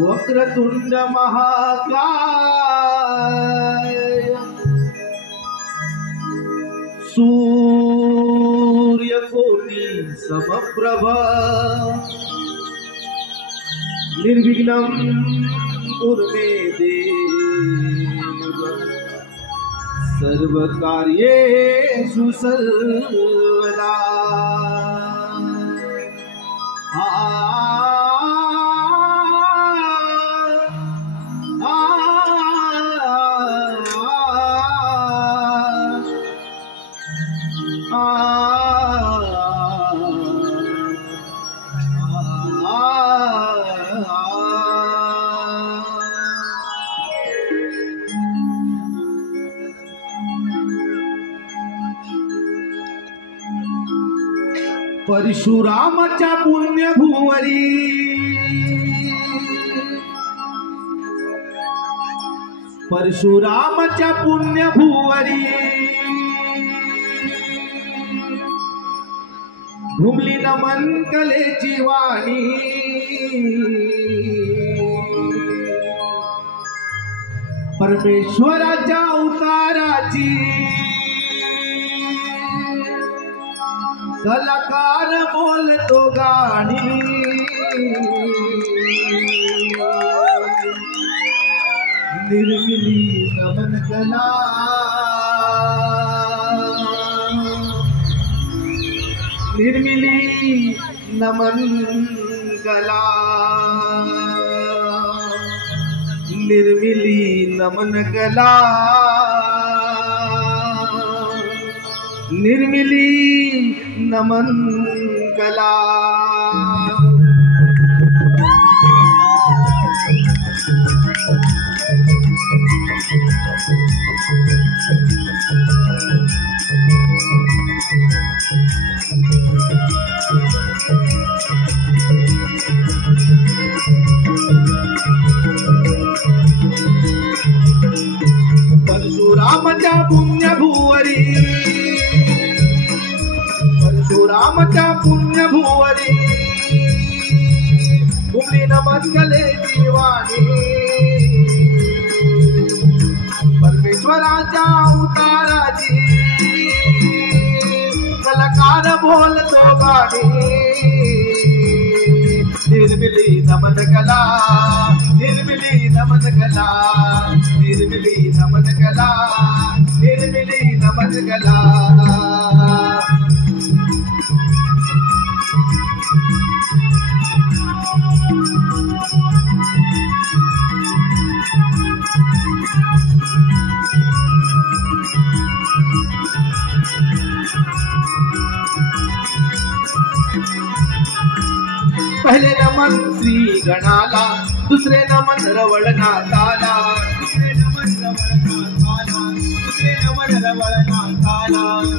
वक्रतुंड महाकाय सूर्यकोटि समप्रभ निर्विघ्नं कुरु मे देव सर्वकार्येषु सर्वदा। परशुरामाच्या पुण्यभुवरी परशुरामाच्या पुण्यभुवरी घुमली नमन कलेची वाणी परमेश्वराच्या अवताराची कलाकार बोलतो गाणी निर्मिली नमन कला निर्मिली नमन कला निर्मिली नमन कला निर्मिली नमन कला। परशुरामाच्या पुण्यभुवरी परशुरामाच्या पुण्यभुवरी घुमली नमन कलेची वाणी परमेश्वराच्या अवताराची कलाकार बोलतो गाणी निर्मिली नमन कला निर्मिली नमन कला निर्मिली नमन कला निर्मिली नमन कला। पहले नमन श्री गणाला दुसरे नमन रवळनाथाला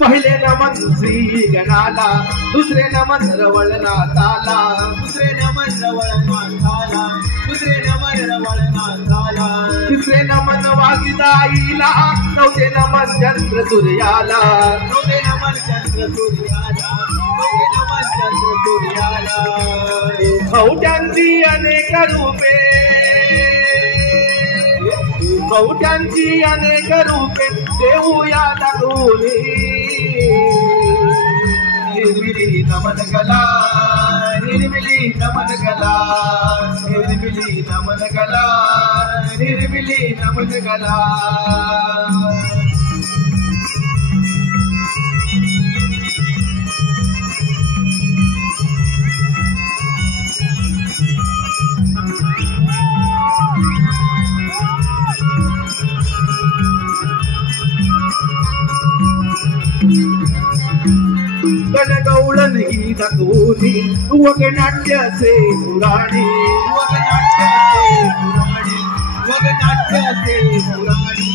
पहले नमन श्री गणाला दुसरे नमन रवळनाथाला तिसरे नमन वागिदाईला चौथे नमन चंद्र सूर्याला कवट्यांची अनेक रूपे, कवट्यांची अनेक रूपे देऊया दाखवून. निर्मिली नमन कला, निर्मिली नमन कला, निर्मिली नमन कला, निर्मिली नमन कला. गणगौळण ही दाखवूनी वगनाट्याचे पुराणी, वगनाट्याचे पुराणी, वगनाट्याचे पुराणी.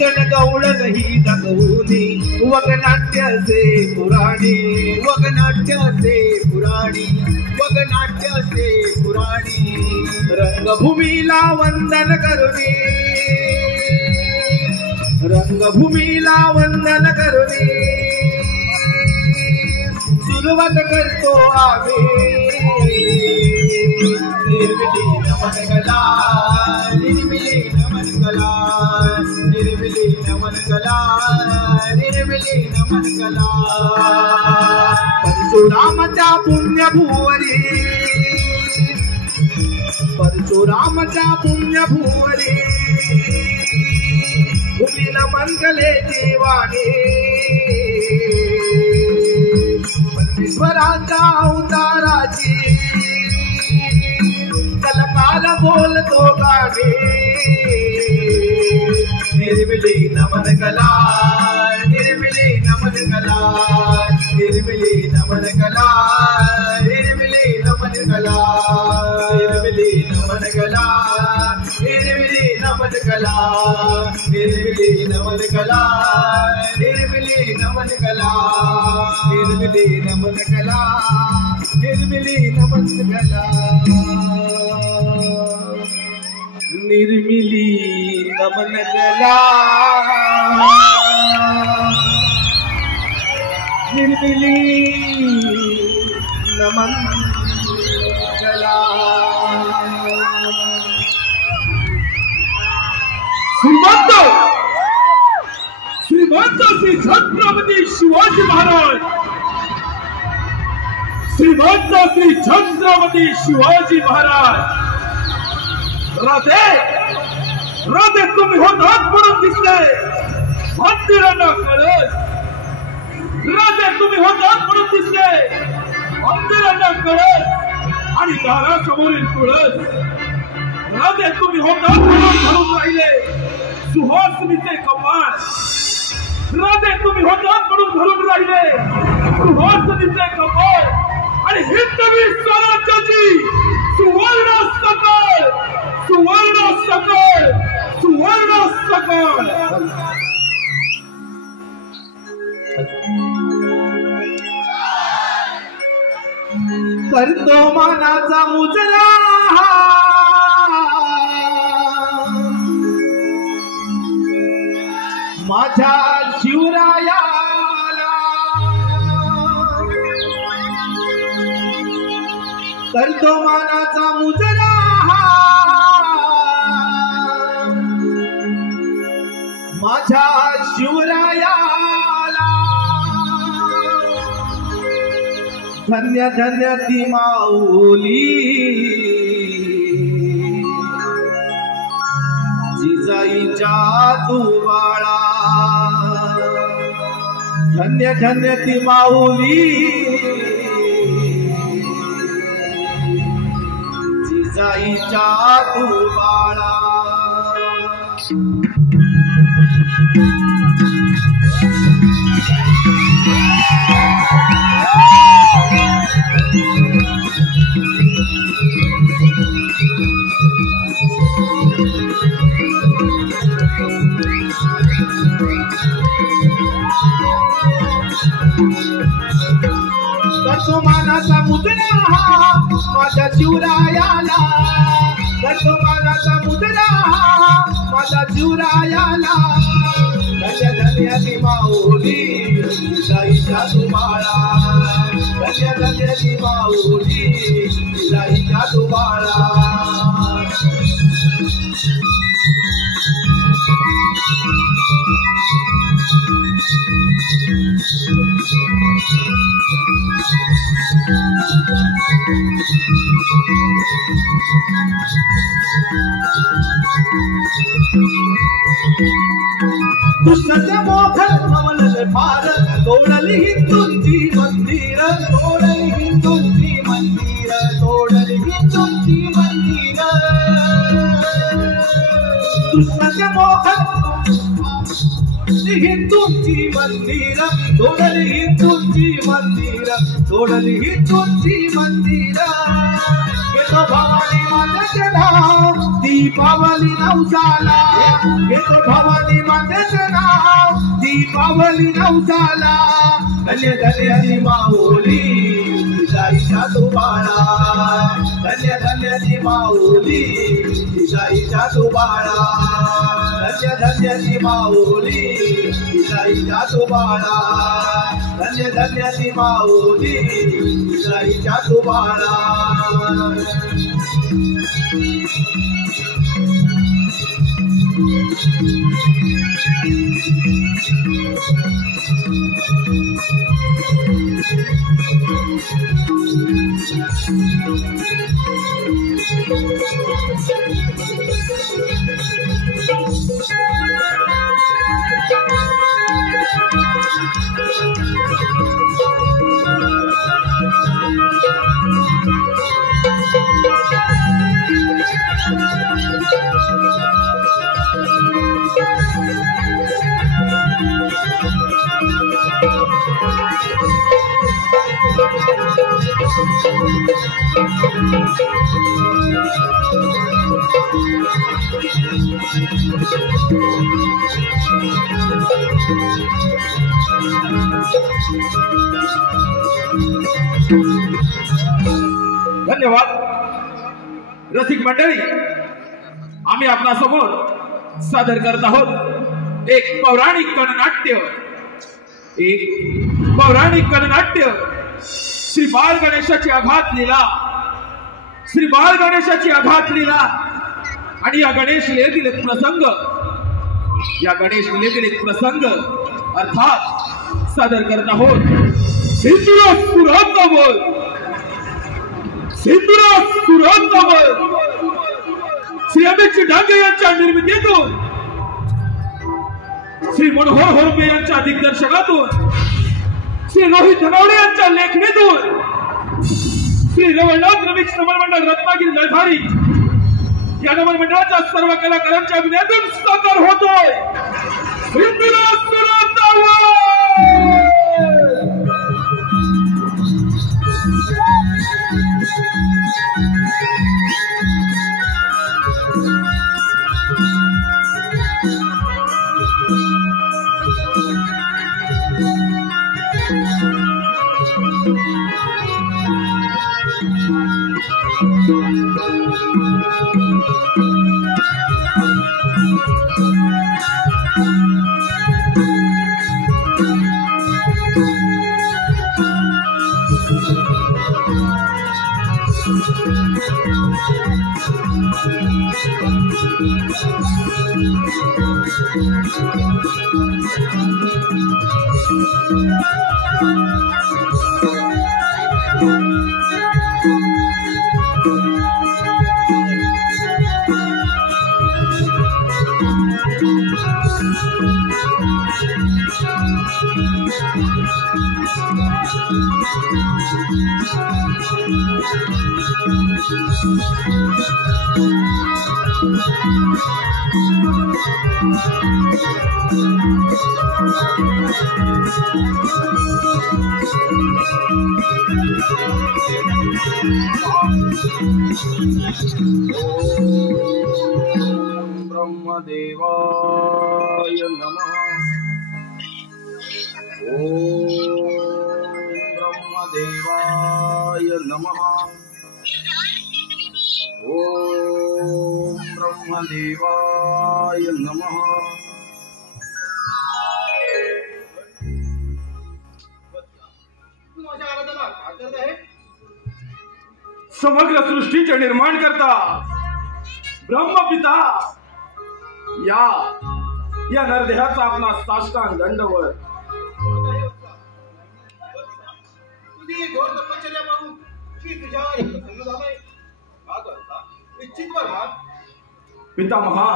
गणगौळण ही दाखवूनी वगनाट्याचे पुराणी, वगनाट्याचे पुराणी, वगनाट्याचे पुराणी. रंगभूमीला वंदन करुनी, रंगभूमीला वंदन करुनी सुरुवात करतो आम्ही. निर्मिली नमन कला, निर्मिली नमन कला, निर्मिली नमन कला, निर्मिली नमन कला. परशुरामाच्या पुण्यभुवरी, परशुरामाच्या पुण्यभुवरी भूमी नमन कलेची वाणी. परमेश्वराच्या अवताराची कलकाल बोलतो गाणे. निर्मिली नमन कला, निर्मिली नमन कला, निर्मिली नमन कला, निर्मिली नमन कला, निर्मिली नमन कला, निर्मिली नमन कला, निर्मिली नमन कला, निर्मिली नमन कला, निर्मिली नमन कला, निर्मिली नमन कला, निर्मिली नमन कला, निर्मिली नमन कला. श्रीमंत श्री छत्रपती शिवाजी महाराज, श्रीमंत श्री छत्रपती शिवाजी महाराज. राधे राधे तुम्ही होतात म्हणून दिसले मंदिरांना कळस. राधे तुम्ही होतात म्हणून दिसले मंदिरांना कळस आणि दारासमोरील तुळस. राधे तुम्ही होतात म्हणून धरून राहिले सुहासिनीचे कपाळ. राधे तुम्ही होतात म्हणून धरून राहिले सुहासिनीचे कपाळ आणि हिंदवी स्वराज्याची सुवर्ण सकळ, सुवर्ण सकळ, सुवर्ण सकळ. करतो मानाचा मुजरा माझ्या शिवरायाला. करतो मानाचा मुजरा माझ्या शिवरायाला. धन्य धन्य ती माऊली जिजाईच्या तुवाळा. धन्य धन्य ती माऊली जिजाईच्या तुवाळा. करतो मानाचा मुजरा माझ्या शिवरायाला. करतो मानाचा मुजरा माझ्या शिवरायाला. धन्य धन्य ती माऊली जिजाईच्या तुवाळा. धन्य धन्य ती माऊली जिजाईच्या कृष्णाच्या मोखर कमलले फार तोडली हिंदूंची मंदिर तोडली हिंदूंची मंदिर तोडली हिंदूंची मंदिर कृष्णाच्या मोखर हिंदूंची मंदिर तोडली हिंदूंची मंदिर तोडली हिंदूंची मंदिर घेतो भवानी मातेचे नाव दीपावली नवसाला घेतो भवानी मातेचे नाव दीपावली नवसाला धन्य धन्य ती माऊली जाईच्या तुबाळा धन्य धन्य ती माऊली जाईच्या तुबाळा धन्य धन्य ती माऊली जाईच्या तुबाळा धन्य धन्य ती माऊली जाईच्या तुबाळा धन्यवाद रसिक मंडळी आम्ही आपल्या समोर सादर करत आहोत एक पौराणिक गणनाट्य श्री बाळ गणेशाची आघात लीला आणि या गणेश लीलेतील एक प्रसंग अर्थात सादर करत आहोत सिंधुराज सुरांतावर श्री अमित डांगे यांच्या निर्मितीतून श्री मनोहर होरपे यांच्या दिग्दर्शनातून श्री रोहित धनवडे यांच्या लेखणीतून श्री रवळनाथ रमिक्स नमनमंडळ रत्नागिरी जयधारी या नमनमंडळाच्या सर्व कलाकारांच्या अभिनयातून सादर होतोय सिंधुराज सुरांतावर ब्रह्मदेवाय नमः। ओम ब्रह्मदेवाय नमः। ओम ब्रह्मदेवाय नमः। समग्र सृष्टीचे निर्माण करता ब्रह्मपिता या नरदेहाचा आपला साष्टांग दंडवत तुझी घोर तपश्चर्या पाहून की तुझ्यावर प्रसन्न झालाय का करता निश्चित वर माग. पितामहा,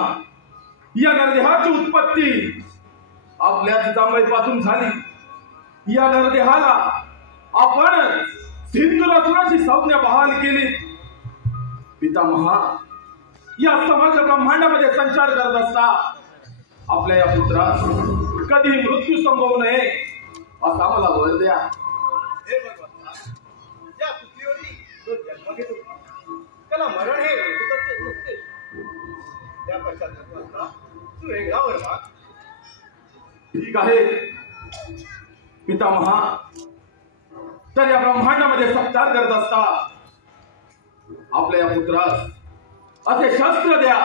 या नरदेहाची उत्पत्ती आपल्या जिजाबाईपासून झाली. या नरदेहाला आपण सिंधुरासुराची संज्ञा बहाल केली. पितामहा, या समग्र ब्रह्मांडामध्ये संचार करत असता आपल्या या पुत्रास कधी मृत्यू संभवू नये असा मला वर द्या. हे भगवंता, या पृथ्वीवरती जो जन्म घेतो त्याला मरण हे ऋतूचे नसते. त्या पश्चात तू वेगळा वर माग. ठीक आहे पितामहा. तर या ब्रह्मांडामध्ये संचार करत असता आपल्या या पुत्रास असे शस्त्र द्या,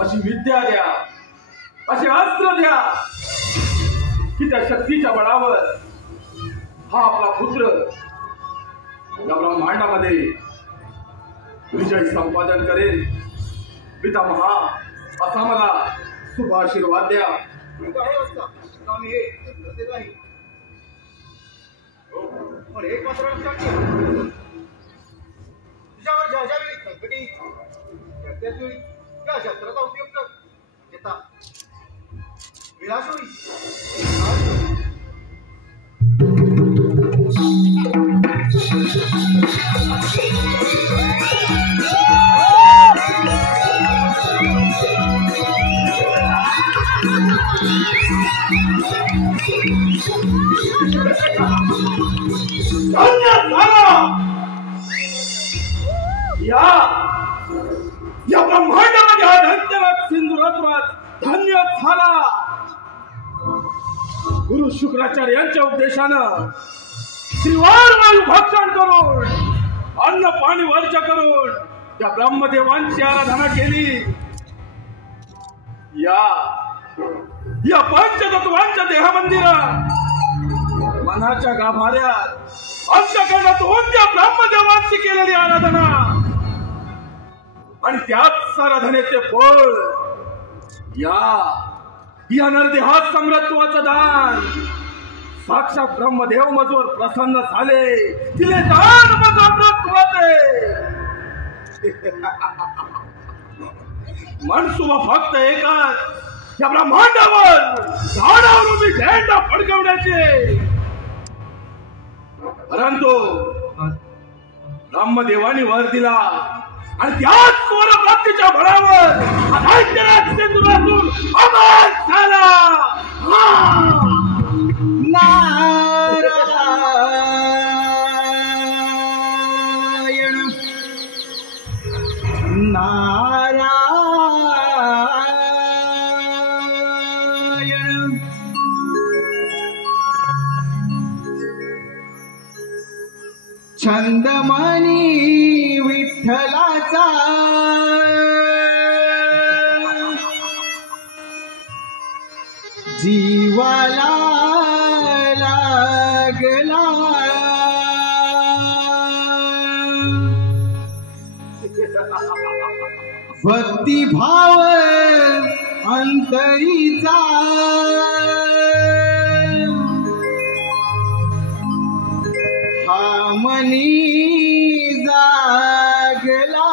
अशी विद्या द्या, असे अस्त्र द्या की त्या शक्तीच्या बळावर हा आपला पुत्र या ब्रह्मांडामध्ये विजय संपादन करेल. पितामहा, असा मला शुभ आशीर्वाद द्या. ठीक आहे असता आम्ही हे देत आहे. पण एक मात्र लक्षात ठेव, तुझ्यावर ज्या ज्या वेळी संकटी त्याच वेळी त्या शस्त्राचा उपयोग कर. घेता विलास होईल. या ब्रह्मांडामध्ये हा धन्यवाद सिंधुरासुरात धन्य झाला. गुरु शुक्राचार्य यांच्या उपदेशानं श्रीवार वायू भक्षण करून अन्न पाणी वर्ज करून त्या ब्रह्मदेवांची आराधना केली. या पंचतत्वांच्या देहमंदिरात मनाच्या गाभाऱ्यात अंतःकरणातून त्या ब्रह्मदेवांची केलेली आराधना आणि त्याच आराधनेचे फळ या नरदेहात समृद्धत्वाचं दान. साक्षात ब्रह्मदेव मजवर प्रसन्न झाले. तिले दान मज अमृतत्वाचे मनसुबा फक्त एकच, या ब्रह्मांडावर झाडावर उभी झेंडा फडकवण्याचे. परंतु ब्रह्मदेवानी वर दिला आणि त्याच स्वरप्राप्तीच्या बळावर सिंधुरातून अमर झाला. नारायण नारायण छंदमणी विठ्ठलाचा जीवाला लागला. भक्तिभाव अंतरीचा हा मनी जागला.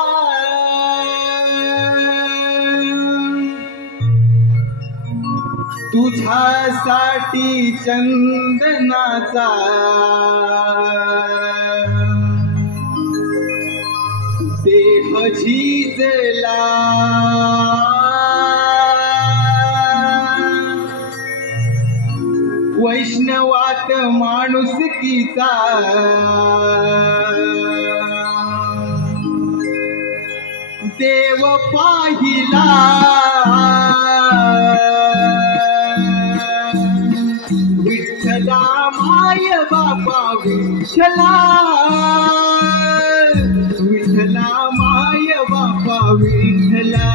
तुझ्यासाठी चंदनाचा देह झिजला. वैष्णवात माणुसकीचा देव पाहिला. विठ्ठला माय बाबा विठ्ठला, विठ्ठला माय बाबा विठ्ठला,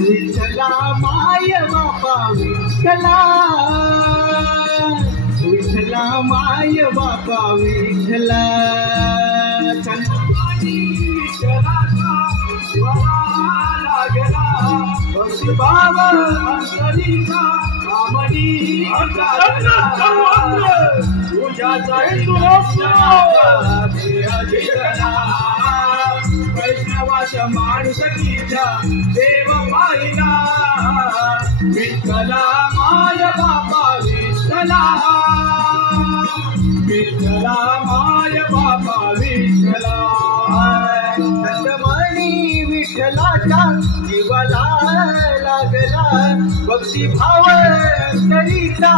विठ्ठला माय बाबा विठ्ठला, विठ्ठला माय बाबा विठ्ठला. बाबा अंतरीचा आमनी वैष्णवाच्या माणुसकीचा देव पाहिला विठ्ठला माय बापा विठ्ठला विठ्ठला माय बापा विठ्ठला संतमणी विठ्ठलाच्या जीवाला लागला भक्ती भाव तरीचा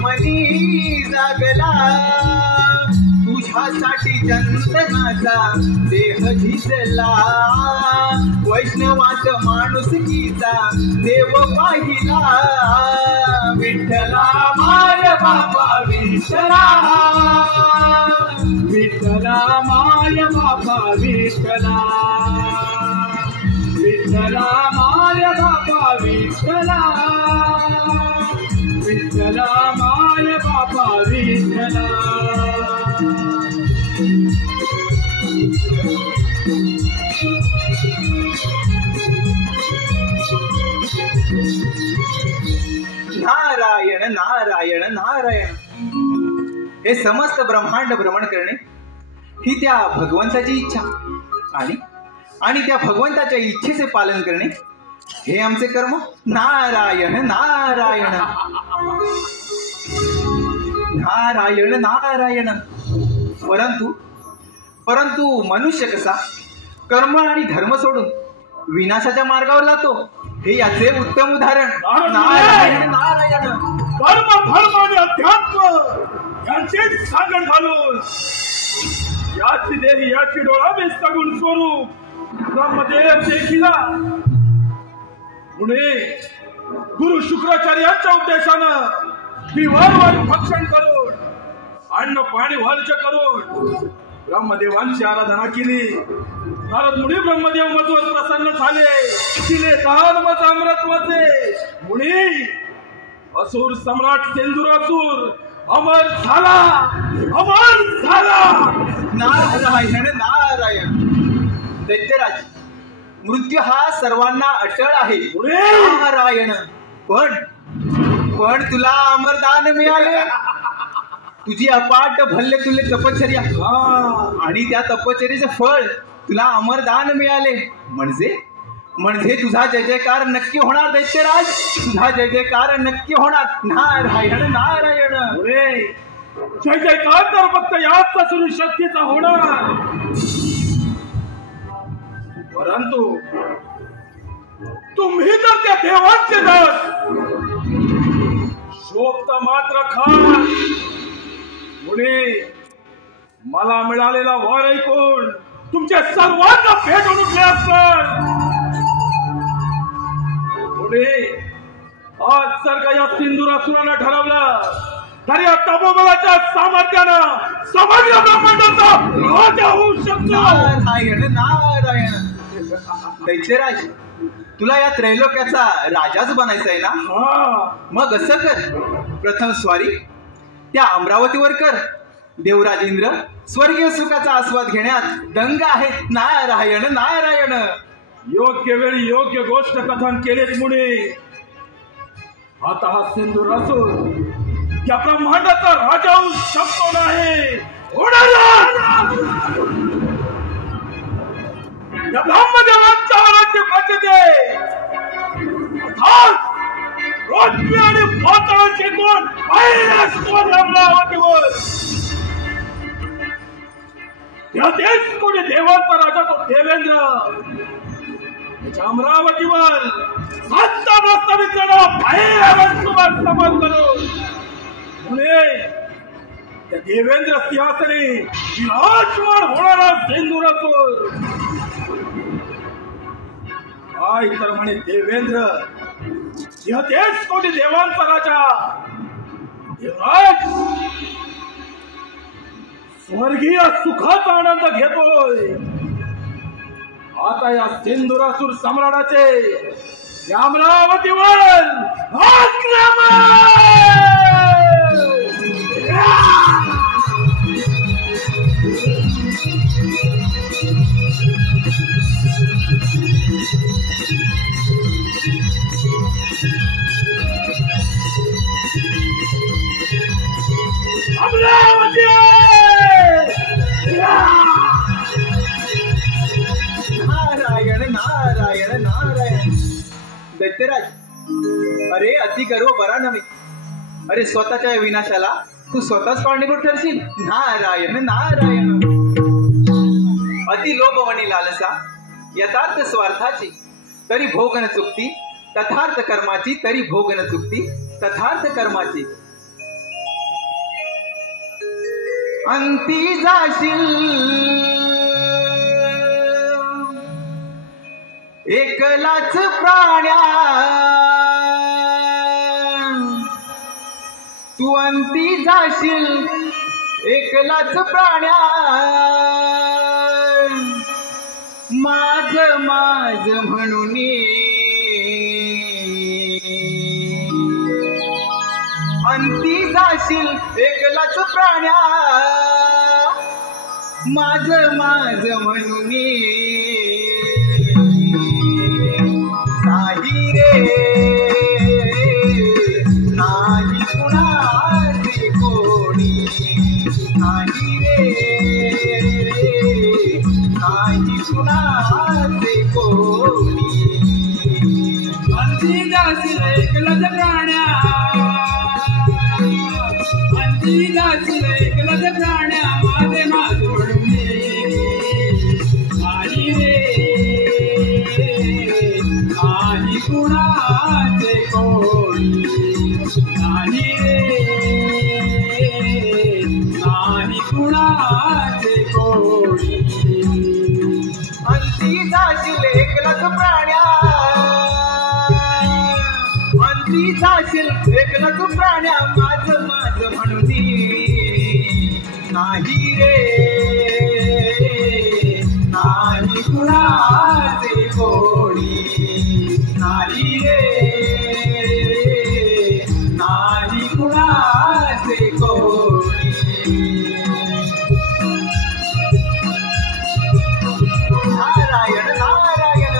मनी जागला तुझ्यासाठी चंदनाचा देह झिजला वैष्णवाचा माणुसकीचा देव पाहिला विठ्ठला माय बापा विठ्ठला विठ्ठला माय बापा विठ्ठला विठ्ठला माय बापा विठ्ठला विठ्ठला माय बापा विठ्ठला नारायण नारायण नारायण हे समस्त ब्रह्मांड भ्रमण करणे ही त्या भगवंताची इच्छा आणि त्या भगवंताच्या इच्छेचे पालन करणे हे आमचे कर्म नारायण नारायण नारायण नारायण परंतु मनुष्य कसा कर्म आणि धर्म सोडून विनाशाच्या मार्गावर जातो हे याचे उत्तम उदाहरण नारायण नारायण कर्म धर्म आणि अध्यात्म यांचेच सांगड घालून याची देही याची डोळा सगुण स्वरूप ब्रह्मदेव देखिला पुढे गुरु शुक्राचार्यांच्या उपदेशानं विवार भक्षण करून अन्न पाणी वर्ज करून ब्रह्मदेवांची आराधना केली नारद मुनी ब्रह्मदेव मधुवर प्रसन्न झाले तिने दानमच अमृतवचे मुनी असुर सम्राट सेंदुरासुर अमर झाला नारायण नारायण दैत्यराज मृत्यू हा सर्वांना अटळ आहे नारायण पण तुला अमरदान मिळाले तुझी अपाट भल्ले तुले तपश्चर्या आणि त्या तपश्चर्याचे फळ तुला अमरदान मिळाले म्हणजे तुझा जय जयकार नक्की होणार दैत्यराज तुझा जय जयकार नक्की होणार नारायण नारायण जय जयकार तर फक्त याच असून शक्तीचा होणार परंतु तुम्ही तर त्या देवांचे दास शोभत मात्र खा मुळे मला मिळालेला वर ऐकून तुमच्या सर्वांना भेटून उठले असतात पुढे आज जर का या सिंधुरासुरानं ठरवलं तर या तपोबलाच्या सामर्थ्यानं समग्र ब्रह्मांडाचा राजा होऊ शकतो नारायण नारायण दैत्यराज तुला या त्रैलोक्याचा राजाच बनायचा आहे ना मग असं कर प्रथम स्वारी त्या अमरावतीवर कर देवराजेंद्र स्वर्गीय सुखाचा आस्वाद घेण्यात दंग आहेत नारायण नारायण योग्य वेळी योग्य गोष्ट कथन केलेच मुळे आता हा सिंधू असून या ब्रह्मांडाचा राजा होऊ शकतो नाही या ब्रह्मदेवांच्या राज्य प्रचिते रोजमी आणि पाताळाचे कोण पहिल्याच कोण अमरावतीवर या देश कोणी देवांचा राजा तो देवेंद्र त्याच्या अमरावतीवर संत वास्तविकांना पहिल्यावर समान करून पुणे त्या देवेंद्र सिंहासनी विराजमान होणारा सिंधुरासूर काय तर म्हणे देवेंद्र यह देश कोणी देवांचा राजा देवराज स्वर्गीय सुखाचा आनंद घेतोय आता या सिंधुरासूर सम्राटाचे या अमरावतीवर आक्रमण अमरावती दैत्यराज, अरे अति गर्व बरा नव्हे. अरे स्वतःच्या या विनाशाला तू स्वतःच कारणीभूत ठरशील. नारायण नारायण. अति लोभवणी लालसा यथार्थ स्वार्थाची तरी भोग न चुकती, तथार्थ कर्माची तरी भोग न चुकती, तथार्थ कर्माची. अंती जाशील एकलाच प्राण्या, तू अंती जाशील एकलाच प्राण्या. माझ माझ म्हणून अंती जाशील एकलाच प्राण्या. माझ माझ म्हणून नाही रे नाही कुणाचे कोणी. नाही रे नाही कुणाचे कोणी. अंती जाशील एकलाच प्राण्या, अंती जाशील एकलाच प्राण्या. माझे माझ म्हणून नाही रे नाही कुणाचे कोणी. नाही रे नाही कुणाचे कोणी. अंती जाशील एकलाच प्राण्या, अंती जाशील एकलाच प्राण्या. माझ माझ म्हणून नाही रे नाही कुणाचे कोणी. नाही रे नाही कुणाचे कोणी. नारायण नारायण.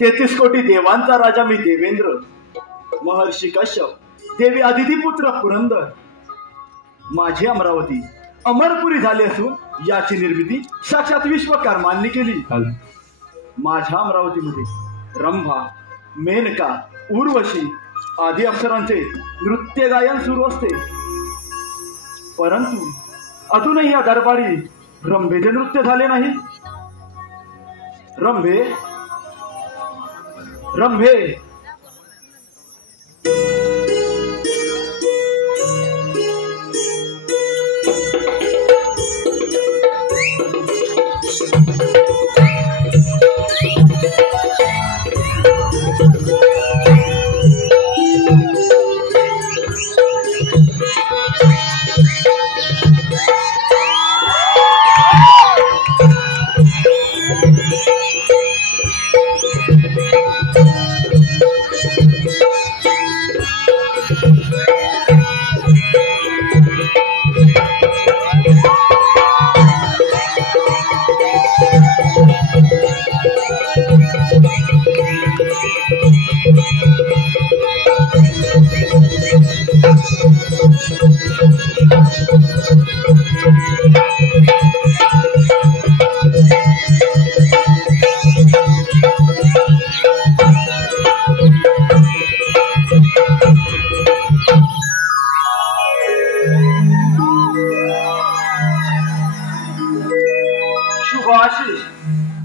तेहतीस कोटी देवांचा राजा मी देवेंद्र, महर्षी कश्यप, देवी आदिती पुत्र पुरंदर. माझी अमरावती अमरपुरी झाली असून याची निर्मिती साक्षात विश्वकर्मांनी केली. माझ्या अमरावतीमध्ये रंभा, मेनका, उर्वशी आदी अप्सरांचे नृत्य गायन सुरू असते. परंतु अजूनही या दरबारी रंभेचे नृत्य झाले नाही. रंभे रंभे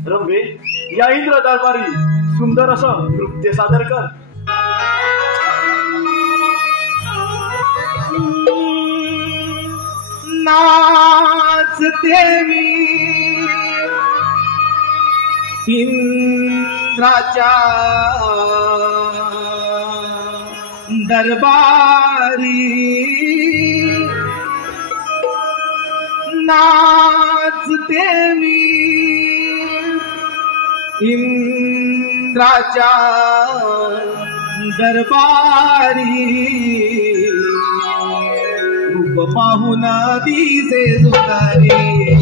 रंभे, या इंद्र दरबारी सुंदर असं नृत्य सादर कर. नाचते मी इंद्राच्या दरबारी. नाचते मी इंद्राच्या दरबारी. रूप पाहून दिसे सुतारी,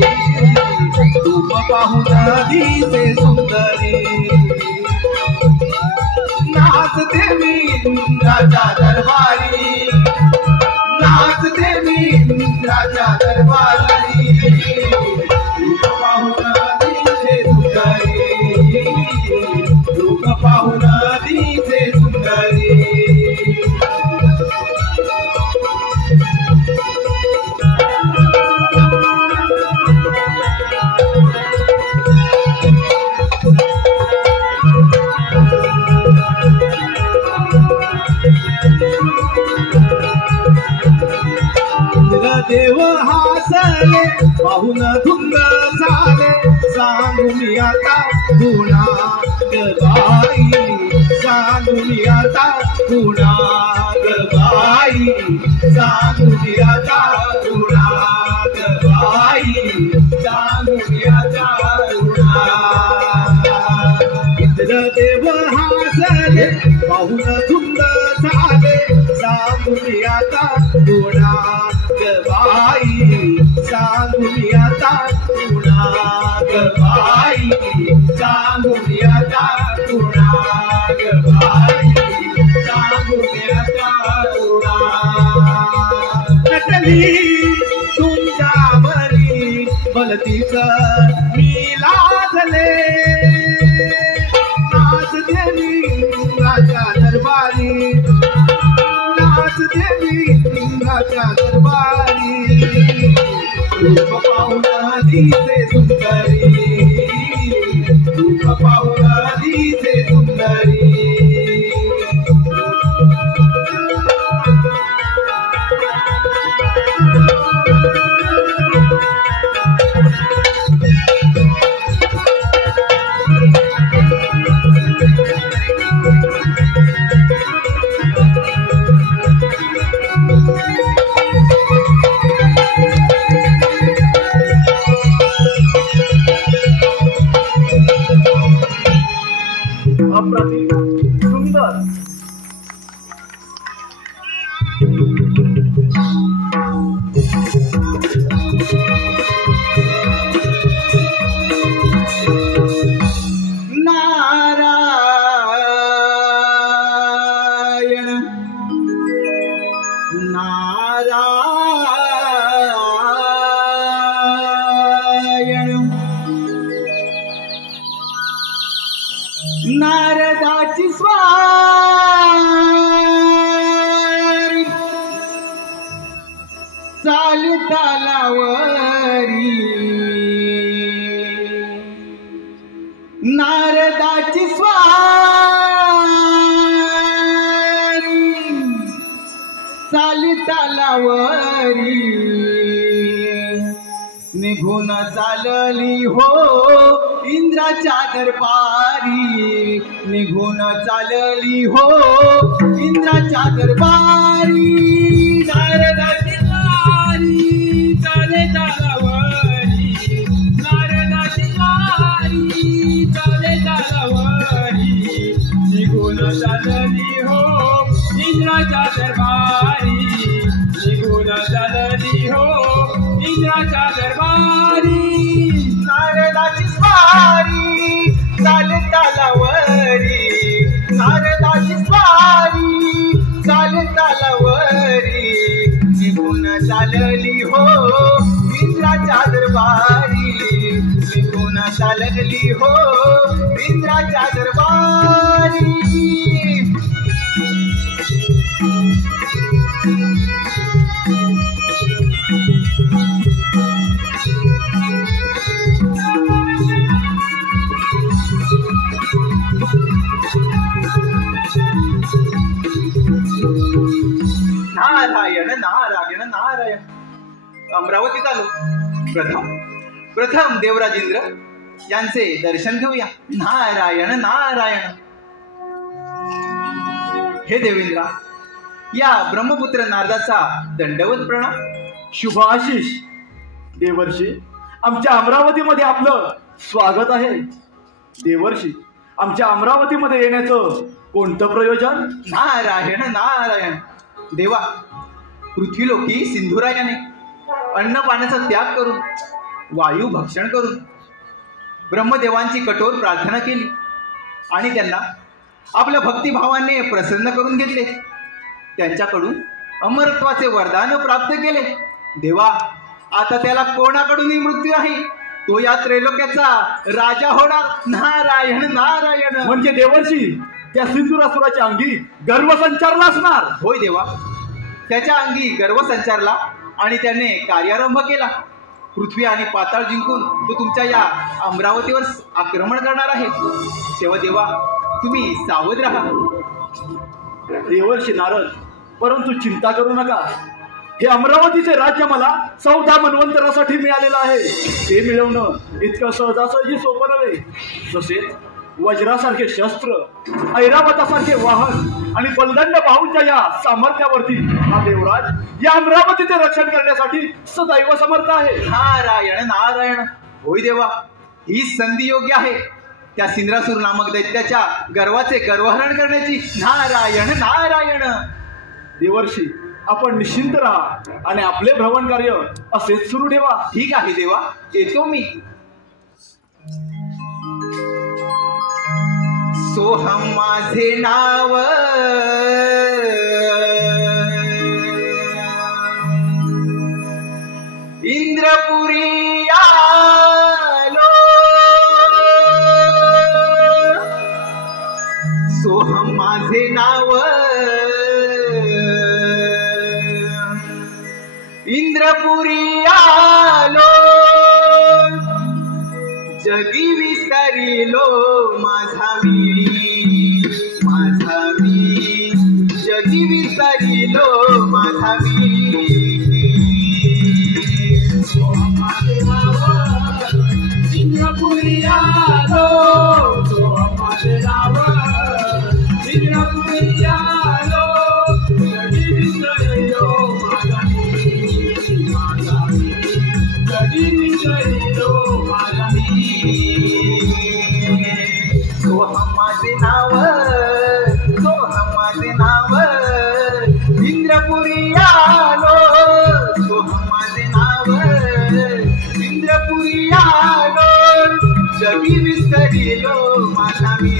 रूप पाहून दिसे सुंदरी नाचते मी इंद्राच्या दरबारी नाचते मी इंद्राच्या दरबारी रूप पाहून दिसे सुंदरी रूप पाहून दिसे सुंदरी देव हासले पाहून धुंद झाले सांगून आता गुणाग बाई सांगून आता गुणाग बाई सांगून आता गुणाग बाई सांगून आता गुणाग इतर देव हासले पाहून धुंद झाले सांगून आता गुणाग बाई सांगून आता गुणाग बाई सांगून आता गुणाग बाई सांगून आता गुणाग नटली तुमच्या बरी बलतीच मी लाजले नाचते मी राजा दरबारी नाचते मी इंद्राच्या दरबारी रूप पाहून दिसे सुंदरी रूप पाहून दिसे सुंदरी अप्रतिम सुंदर नारायण नारायण नारदाची स्वारी चालता लावरी नारदाची स्वारी चालता लावरी निघून चालली हो इंद्राच्या दरबारी निघून चालली हो इंद्राच्या दरबारी नारदाची वारी चाले चालावरी नारदाची वारी चाले चालावरी निघून चालली हो इंद्राच्या दरबारी निघून चालली हो इंद्राच्या दरबारी नारदाची स्वारी चालता लावरी नारदाची स्वारी चालता लावरी निघून चालली हो इंद्राच्या दरबारी निघून चालली हो इंद्राच्या दरबारी नारायण नारायण नारायण अमरावतीत आलो प्रथम देवराजेंद्र यांचे दर्शन घेऊया नारायण नारायण हे देवेंद्रा या ब्रह्मपुत्र नारदाचा दंडवत प्रणाम शुभ आशिष देवर्षी आमच्या अमरावतीमध्ये आपलं स्वागत आहे देवर्षी आमच्या अमरावतीमध्ये येण्याचं कोणतं प्रयोजन नारायण नारायण देवा पृथ्वीलोकी सिंधुरायाने अन्न पाण्याचा त्याग करून वायू भक्षण करून ब्रह्मदेवांची कठोर प्रार्थना केली आणि त्यांना आपल्या भक्तिभावाने प्रसन्न करून घेतले. त्यांच्याकडून अमरत्वाचे वरदान प्राप्त केले. देवा, आता त्याला कोणाकडूनही मृत्यू आहे. तो या त्रैलोक्याचा राजा होणार. नारायण नारायण. म्हणजे देवर्षी त्या सिंदुरासुराच्या अंगी गर्व संचारला असणार. होय देवा, त्याच्या अंगी गर्व संचारला आणि त्याने कार्यारंभ केला. पृथ्वी आणि पाताळ जिंकून तो तुमच्या या अमरावतीवर आक्रमण करणार आहे. तेव्हा देवा, तुम्ही सावध राहा. देवर्षी नारद, परंतु चिंता करू नका. हे अमरावतीचे राज्य मला 14 मन्वंतरासाठी मिळालेलं आहे. ते मिळवणं इतकं सहजासहजी सोपं नव्हे. तसेच वज्रासारखे शस्त्र, ऐरावतासारखे वाहन आणि बलदंड बाहूंच्या या सामर्थ्यावरती हा देवराज या अमरावतीचे रक्षण करण्यासाठी सदैव समर्थ आहे. नारायण नारायण. होय देवा, ही संधी योग्य आहे त्या सिंद्रासूर नामक दैत्याच्या गर्वाचे गर्वहरण करण्याची. नारायण नारायण. देवर्षी, आपण निश्चिंत राहा आणि आपले भ्रमण कार्य असेच सुरू ठेवा. ठीक आहे देवा, येतो मी. सोहम माझे नाव, इंद्रपुरी आलो. सोहम माझे नाव, इंद्रपुरी आलो. जगी विसरिलो माझा मी, माझा मी. जगी विसरिलो माझा मी. इंद्रपुरी आलो. माझे नाव इंद्रपुरी आलो. जगी विसरिलो माझा मी, माझा मी. जगी विसरिलो माझा मी. सोहम माझे नाव, सोहम माझे नाव, इंद्रपुरी आलो. सोहम माझे नाव, इंद्रपुरी आलो. जगी विसरिलो माझा मी,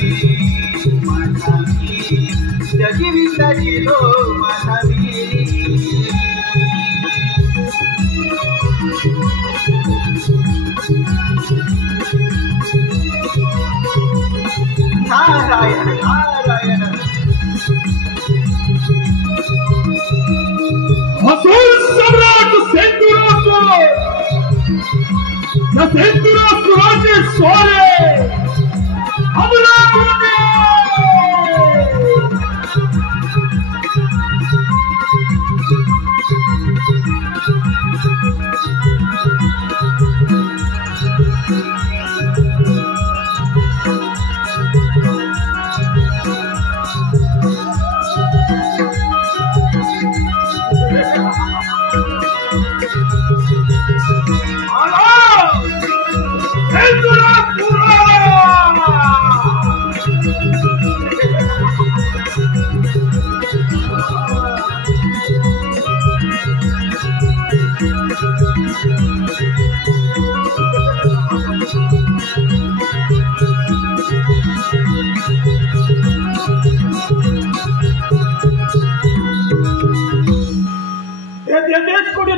माझा मी. जगी विसरिलो माझा मी. नारायण नारायण. असुर सम्राट सिंदुरासुर, या सिंदुरासुराचे सोरे अमरावती.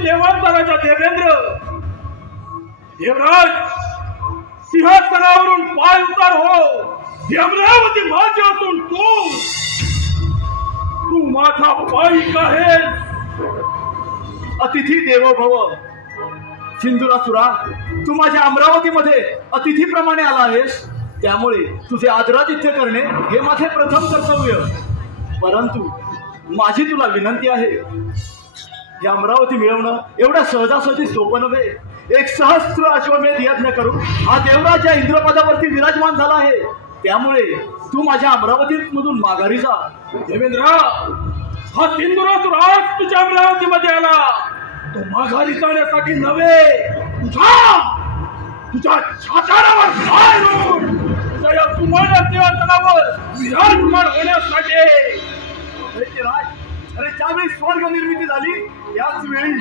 देवांतराचा देवेंद्र, देवराज, सिंहासनावरून पाय उतार हो. ही अमरावती माझी असून तू माझा पायिक आहेस. अतिथी देवो भव. सिंदुरासुरा, तू माझ्या अमरावतीमध्ये अतिथीप्रमाणे आला आहेस, त्यामुळे तुझे आदरातिथ्य करणे हे माझे प्रथम कर्तव्य. परंतु माझी तुला विनंती आहे, ही अमरावती मिळवणं एवढ्या सहजासहजी सोपं नव्हे. एक सहस्त्र अश्वमेध यज्ञ करून हा देवराज या इंद्रपदावरती विराजमान झाला आहे. त्यामुळे तू माझ्या अमरावतीमधून माघारी जा. देवेंद्र, हा सिंदुरासुर आज तुझ्या अमरावतीमध्ये आला. तो माघारी जाण्यासाठी नव्हे, तुझ्या छाताडावर पाय रोवून तुझ्या या सुवर्ण सिंहासनावर विराजमान होण्यासाठी. अरे ज्यावेळी स्वर्ग निर्मिती झाली त्याच वेळी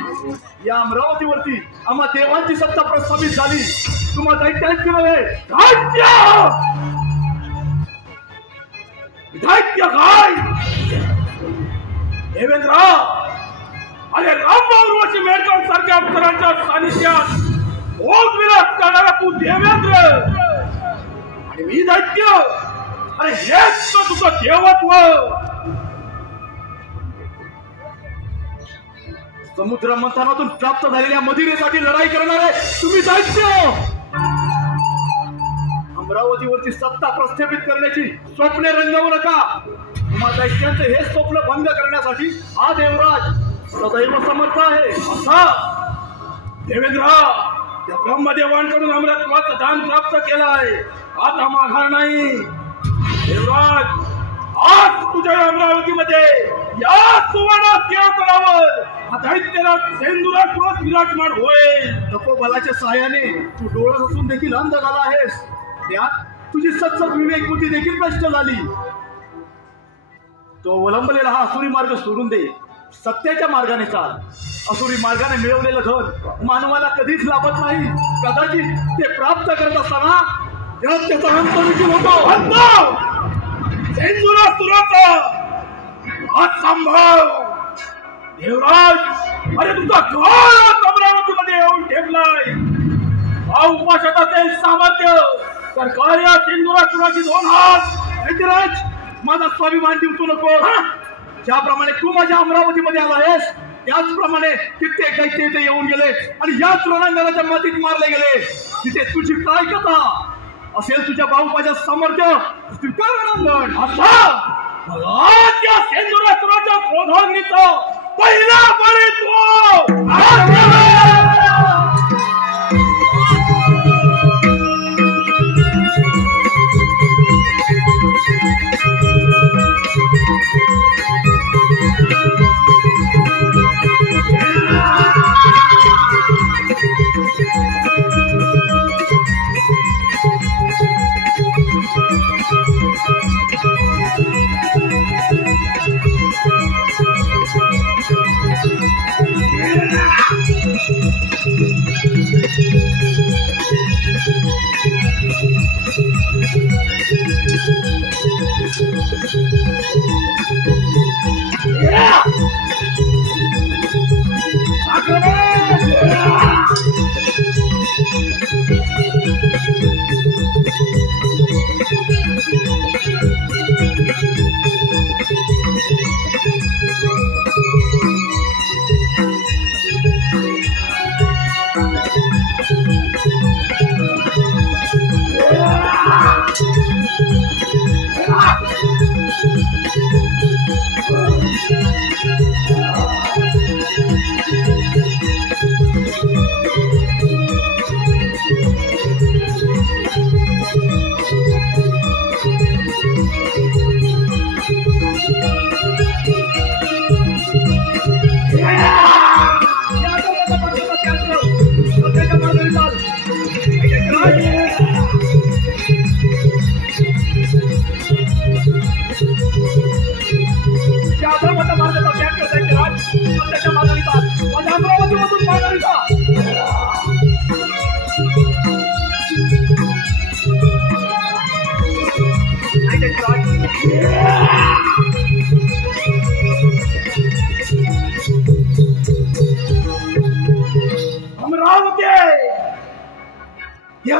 या अमरावतीवरती आम्हा देवांची सत्ता प्रस्थापित झाली. तुम्हाला दैत्य नव्हे, दैत्य काय देवेंद्र? अरे रामभाऊ उर्वशी मेडकर सारख्या अप्सरांच्या सानिध्यात भोग विलास करणारा तू देवेंद्र आणि मी दैत्य. अरे हेच तर तुझं देवत्व. समुद्र मंथनातून प्राप्त झालेल्या मदिरेसाठी लढाई करणारे तुम्ही दैत्य. अमरावतीवरची सत्ता प्रस्थापित करण्याची स्वप्ने रंगवू नका. तुम्हा दैत्यांचे हे स्वप्न भंग करण्यासाठी हा देवराज सदैव समर्थ आहे. असा देवेंद्र त्या ब्रह्मदेवांकडून अमरत्वाचं दान प्राप्त केलं आहे. आता माघार नाही. देवराज आज तुझ्या अमरावतीमध्ये या सुवर्ण तीर्थरावर हा दैत्यराज सेंदुरासुरच विराजमान होईल. तपोबलाच्या सहाय्याने तू डोळा असून देखील अंध झाला आहेस. त्यात तुझी सत्सत विवेक बुद्धी देखील भ्रष्ट झाली. तो अवलंबलेला हा असुरी मार्ग सोडून दे. सत्याच्या मार्गाने चाल. असुरी मार्गाने मिळवलेलं धन मानवाला कधीच लाभत नाही. कदाचित ते प्राप्त करत असताना त्याचा अंत देखील होतो. सेंदुरासुराचा हात सांभाळ देवराज. अरे तुझा घात अमरावतीमध्ये येऊन ठेवलाय. हा उपाशकाचे सामर्थ्य सरकार या सेंदुरासुराची 2 हात. दैत्यराज माझा स्वाभिमान देऊ नको. ज्याप्रमाणे तू माझ्या अमरावतीमध्ये आला आहेस त्याचप्रमाणे कित्येक दैत्य इथे येऊन गेले आणि याच रणांगणाच्या मातीत मारले गेले. तिथे तुझी काय कथा असेल? तुझ्या बाहुपाच्या सामर्थ्य स्वीकार रणांगण. असा त्या सेंदुरासुराच्या क्रोधाग्नीचा पहिला बळी तू.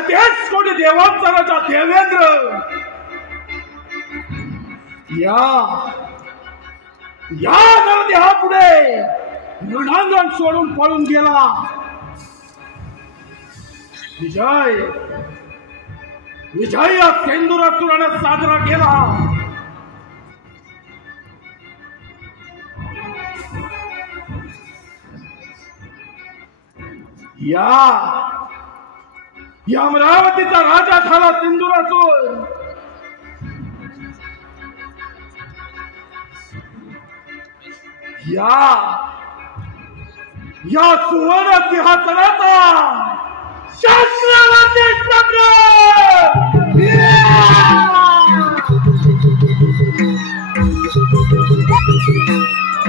तेच कोणी देवांचा राजा देवेंद्र या नरदेहापुढे रणांगण सोडून पळून गेला. विजय या सेंदुरासुराने साजरा केला. या अमरावतीचा राजा झाला सिंदुरासुर. या सुवर्ण सिंहासनाचा चक्रवर्ती सम्राट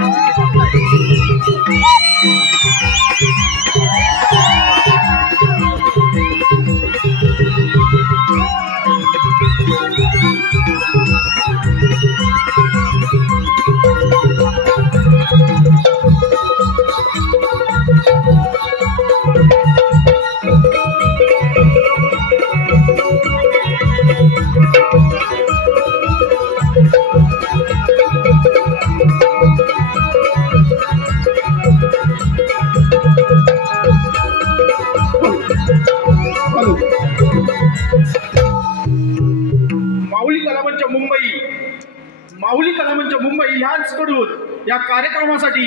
माऊली कलामंच मुंबई यांच्याकडून या कार्यक्रमासाठी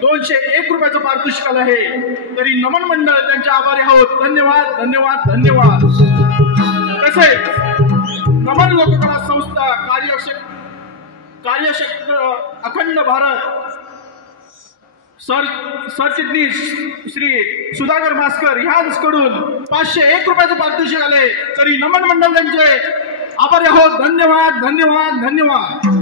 201 रुपयाचं पारितोषिक आलं आहे. तरी नमन मंडळ त्यांचे आभारी आहोत. धन्यवाद धन्यवाद धन्यवाद. तसेच नमन लोककला संस्था कार्यक्षेत्र अखंड भारत सरचिटणीस श्री सुधाकर भास्कर यांच्याकडून 501 रुपयाचं पारितोषिक आले. तरी नमन मंडळ त्यांचे आभारी आहोत. धन्यवाद धन्यवाद धन्यवाद.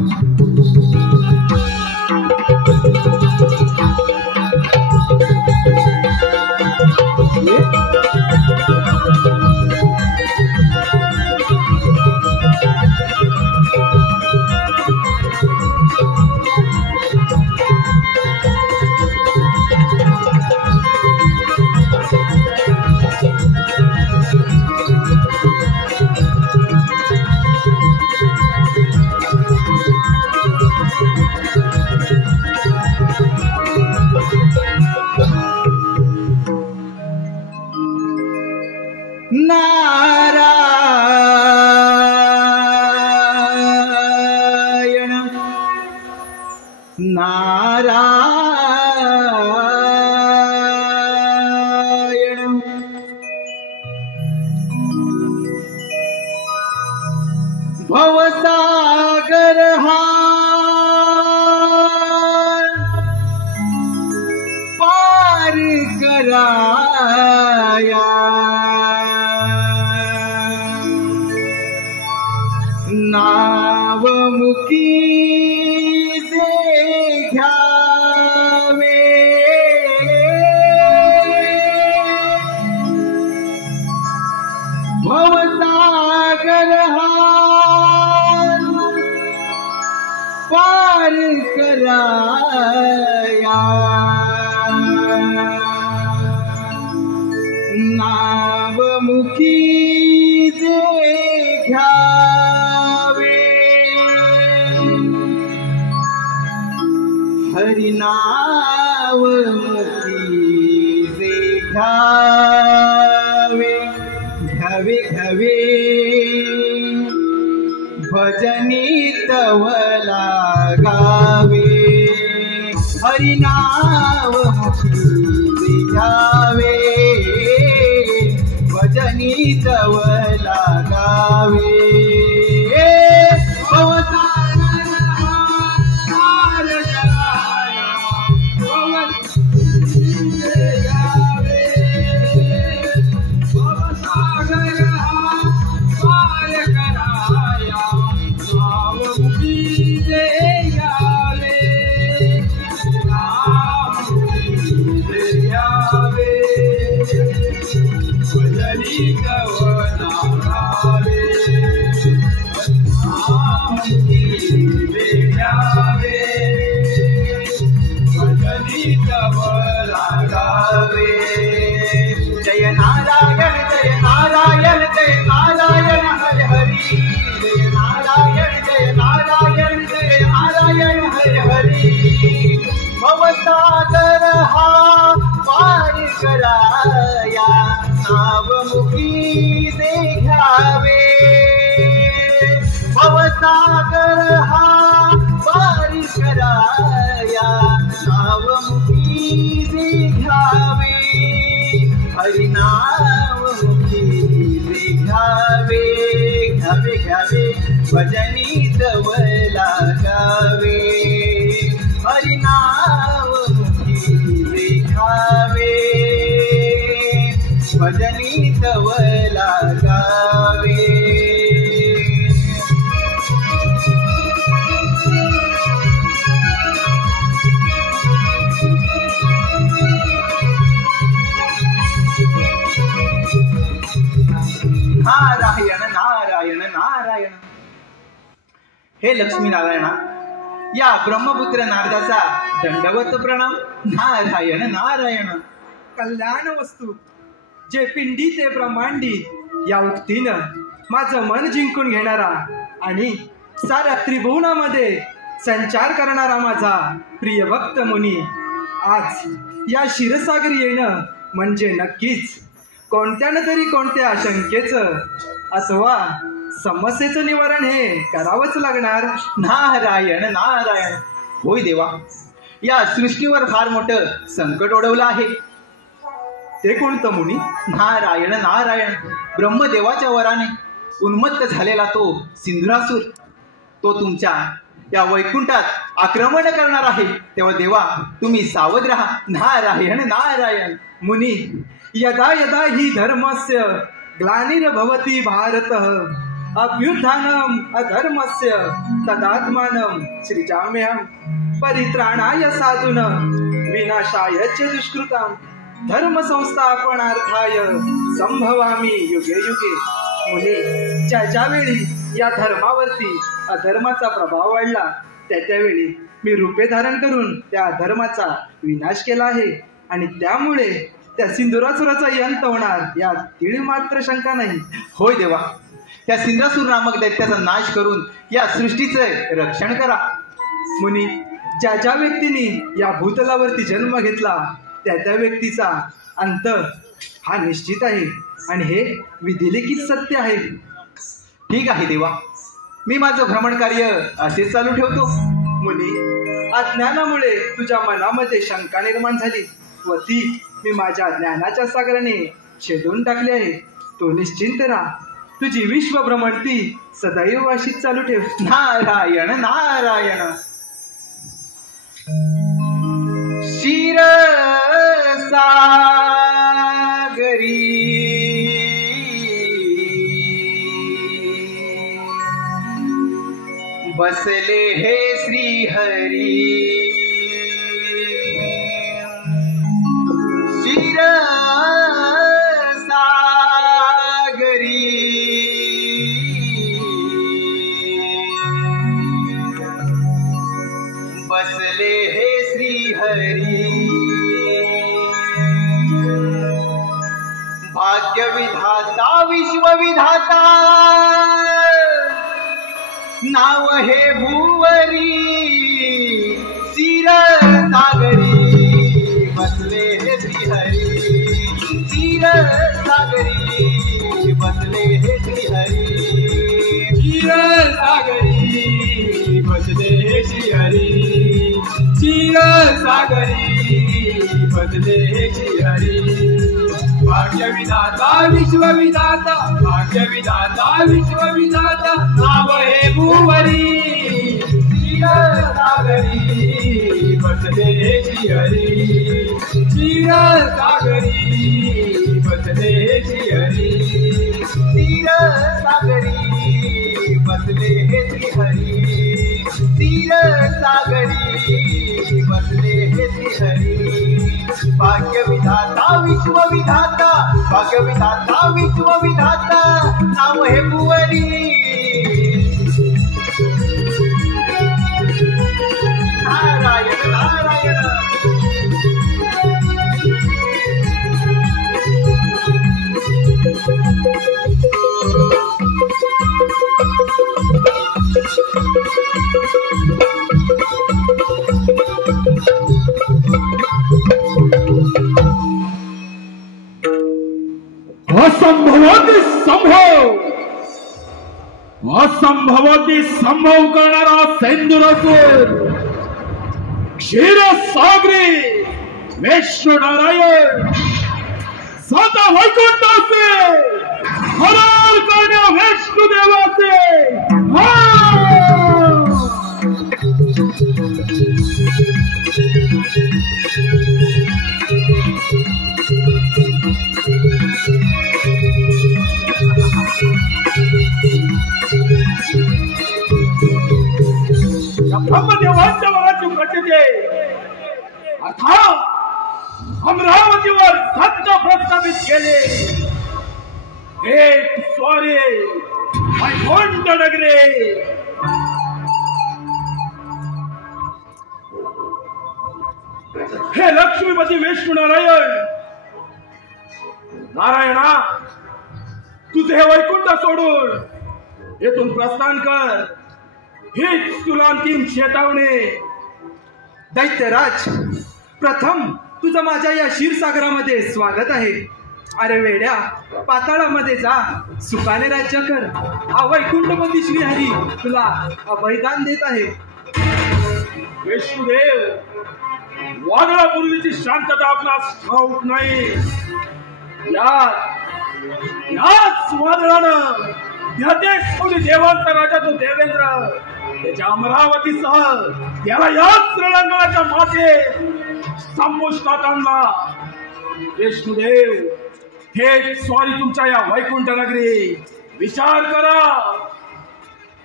भवसागर हा पार कराया नावमुखी से घ्यावे भवसागर हा पार कराया नावमुखी से घ्यावे हरिनावमुखी से घ्यावे घ्यावे घ्यावे भजनी तव लागावे हरिनावमुखी घ्यावे भजनी तव लागावे जय नारायण जय नारायण जय नारायण हरे हरि जय नारायण जय नारायण जय नारायण हरे हरि भवसागर हा पार कराया नावमुखी से घ्यावे भवसागर हा पार कराया नावमुखी से घ्यावे हरिनावमुखी से घ्यावे घ्यावे घ्यावे भजनी तव लागावे हरिनावमुखी से घ्यावे भजनी तव लागावे हे लक्ष्मीनारायणा, या ब्रह्मपुत्र नारदाचा दंडवत प्रणाम. नारायण नारायण. कल्याण वस्तू जे पिंडी ते ब्रह्मांडी या उक्तीनं माझं मन जिंकून घेणारा आणि साऱ्या त्रिभुवनामध्ये संचार करणारा माझा प्रिय भक्त मुनी आज या क्षीरसागरी येणं म्हणजे नक्कीच कोणत्यानं तरी कोणत्या शंकेचं अथवा समस्येचं निवारण हे करावंच लागणार. नारायण नारायण. होय देवा, या सृष्टीवर फार मोठं संकट ओढवलं आहे. ते कोणतं मुनी? नारायण नारायण. ब्रह्मदेवाच्या वराने उन्मत्त झालेला तो सिंधुरासूर, तो तुमच्या या वैकुंठात आक्रमण करणार आहे. तेव्हा देवा, तुम्ही सावध राहा. नारायण नारायण. मुनी, यदा यदा ही धर्मस्य ग्लानिर्भवति भारतः अभ्युत्थानम् अधर्मस्य तदात्मानं सृजाम्यहं परित्राणाय साधूनां विनाशाय च दुष्कृतां धर्म संस्थापनार्थाय संभवामी युगे युगे. मुनी, ज्या वेळी या धर्मावरती अधर्माचा प्रभाव वाढला त्यावेळी मी रूपे धारण करून त्या अधर्माचा विनाश केला आहे आणि त्यामुळे त्या सिंधुरासुराचा अंत होणार यात तीळ मात्र शंका नाही. होय देवा, त्या सिंधुरासूर नामक दैत्याचा नाश करून या सृष्टीचे रक्षण करा. मुनी, ज्या व्यक्तीने या भूतलावरती जन्म घेतला त्या व्यक्तीचा अंत हा निश्चित आहे आणि हे विधिलिखित सत्य आहे. ठीक आहे देवा, मी माझं भ्रमण कार्य असेच चालू ठेवतो. मुनी, अज्ञानामुळे तुझ्या मनामध्ये शंका निर्माण झाली व ती मी माझ्या ज्ञानाच्या सागराने छेदून टाकली आहे. तो निश्चिंत राहा. तुझी विश्व भ्रमणती सदैव अशीच चालू ठेव. नारायण नारायण. क्षीर सागरी बसले हे श्रीहरी. क्षीर सागरी बसले हे श्रीहरी. भाग्यविधाता विश्वविधाता नाव हे भुवरी. क्षीर सागरी बसले हे श्रीहरी. क्षीर सागरी बसले हे श्रीहरी. क्षीर सागरी बसले हे श्रीहरी. क्षीर सागरी बसले हे श्रीहरी. भाग्यविधाता विश्वविधाता भाग्यविधाता विश्वविधाता नाव हे भुवरी. क्षीर सागरी बसले हे श्रीहरी. क्षीर सागरी बसले हे श्रीहरी. क्षीर सागरी बसले हे श्रीहरी. क्षीर सागरी बसले हे श्रीहरी. भाग्यविधाता विश्वविधाता भाग्यविधाता विश्वविधाता नाव हे भुवरी. नारायण नारायण. असंभवाती संभव असंभवाती संभव करणारा सिंधुरासूर क्षीरसागरी विष्णुनारायण साता वैकुंठाचे हरण करण्या विष्णुदेवाचे. ब्रह्मदेवाच्या वराची प्रचिती अर्थात अमरावतीवर सत्य प्रस्थापित केले. एक स्वारी वैकुंठ नगरे हे लक्ष्मीपती विष्णू नारायणा, तुझे हे वैकुंठ सोडून येथून प्रस्थान कर. हीच तुला अंतिम चेतावणी. दैत्यराज, प्रथम तुझं माझ्या या क्षीरसागरामध्ये स्वागत आहे. अरे वेड्या, पाताळामध्ये जा, सुखाने राज्य कर. हा वैकुंठपती श्रीहरी तुला अभयदान देत आहे. विष्णुदेव, वादळापूर्वीची शांतता आपणास ठाऊक नाही. याच वादळानं देवांचा राजा तो देवेंद्र त्याच्या अमरावतीसह याला याच रणांगणाच्या माते संपुष्टात आणला. विष्णुदेव, हे स्वारी तुमच्या या वैकुंठ नगरी. विचार करा.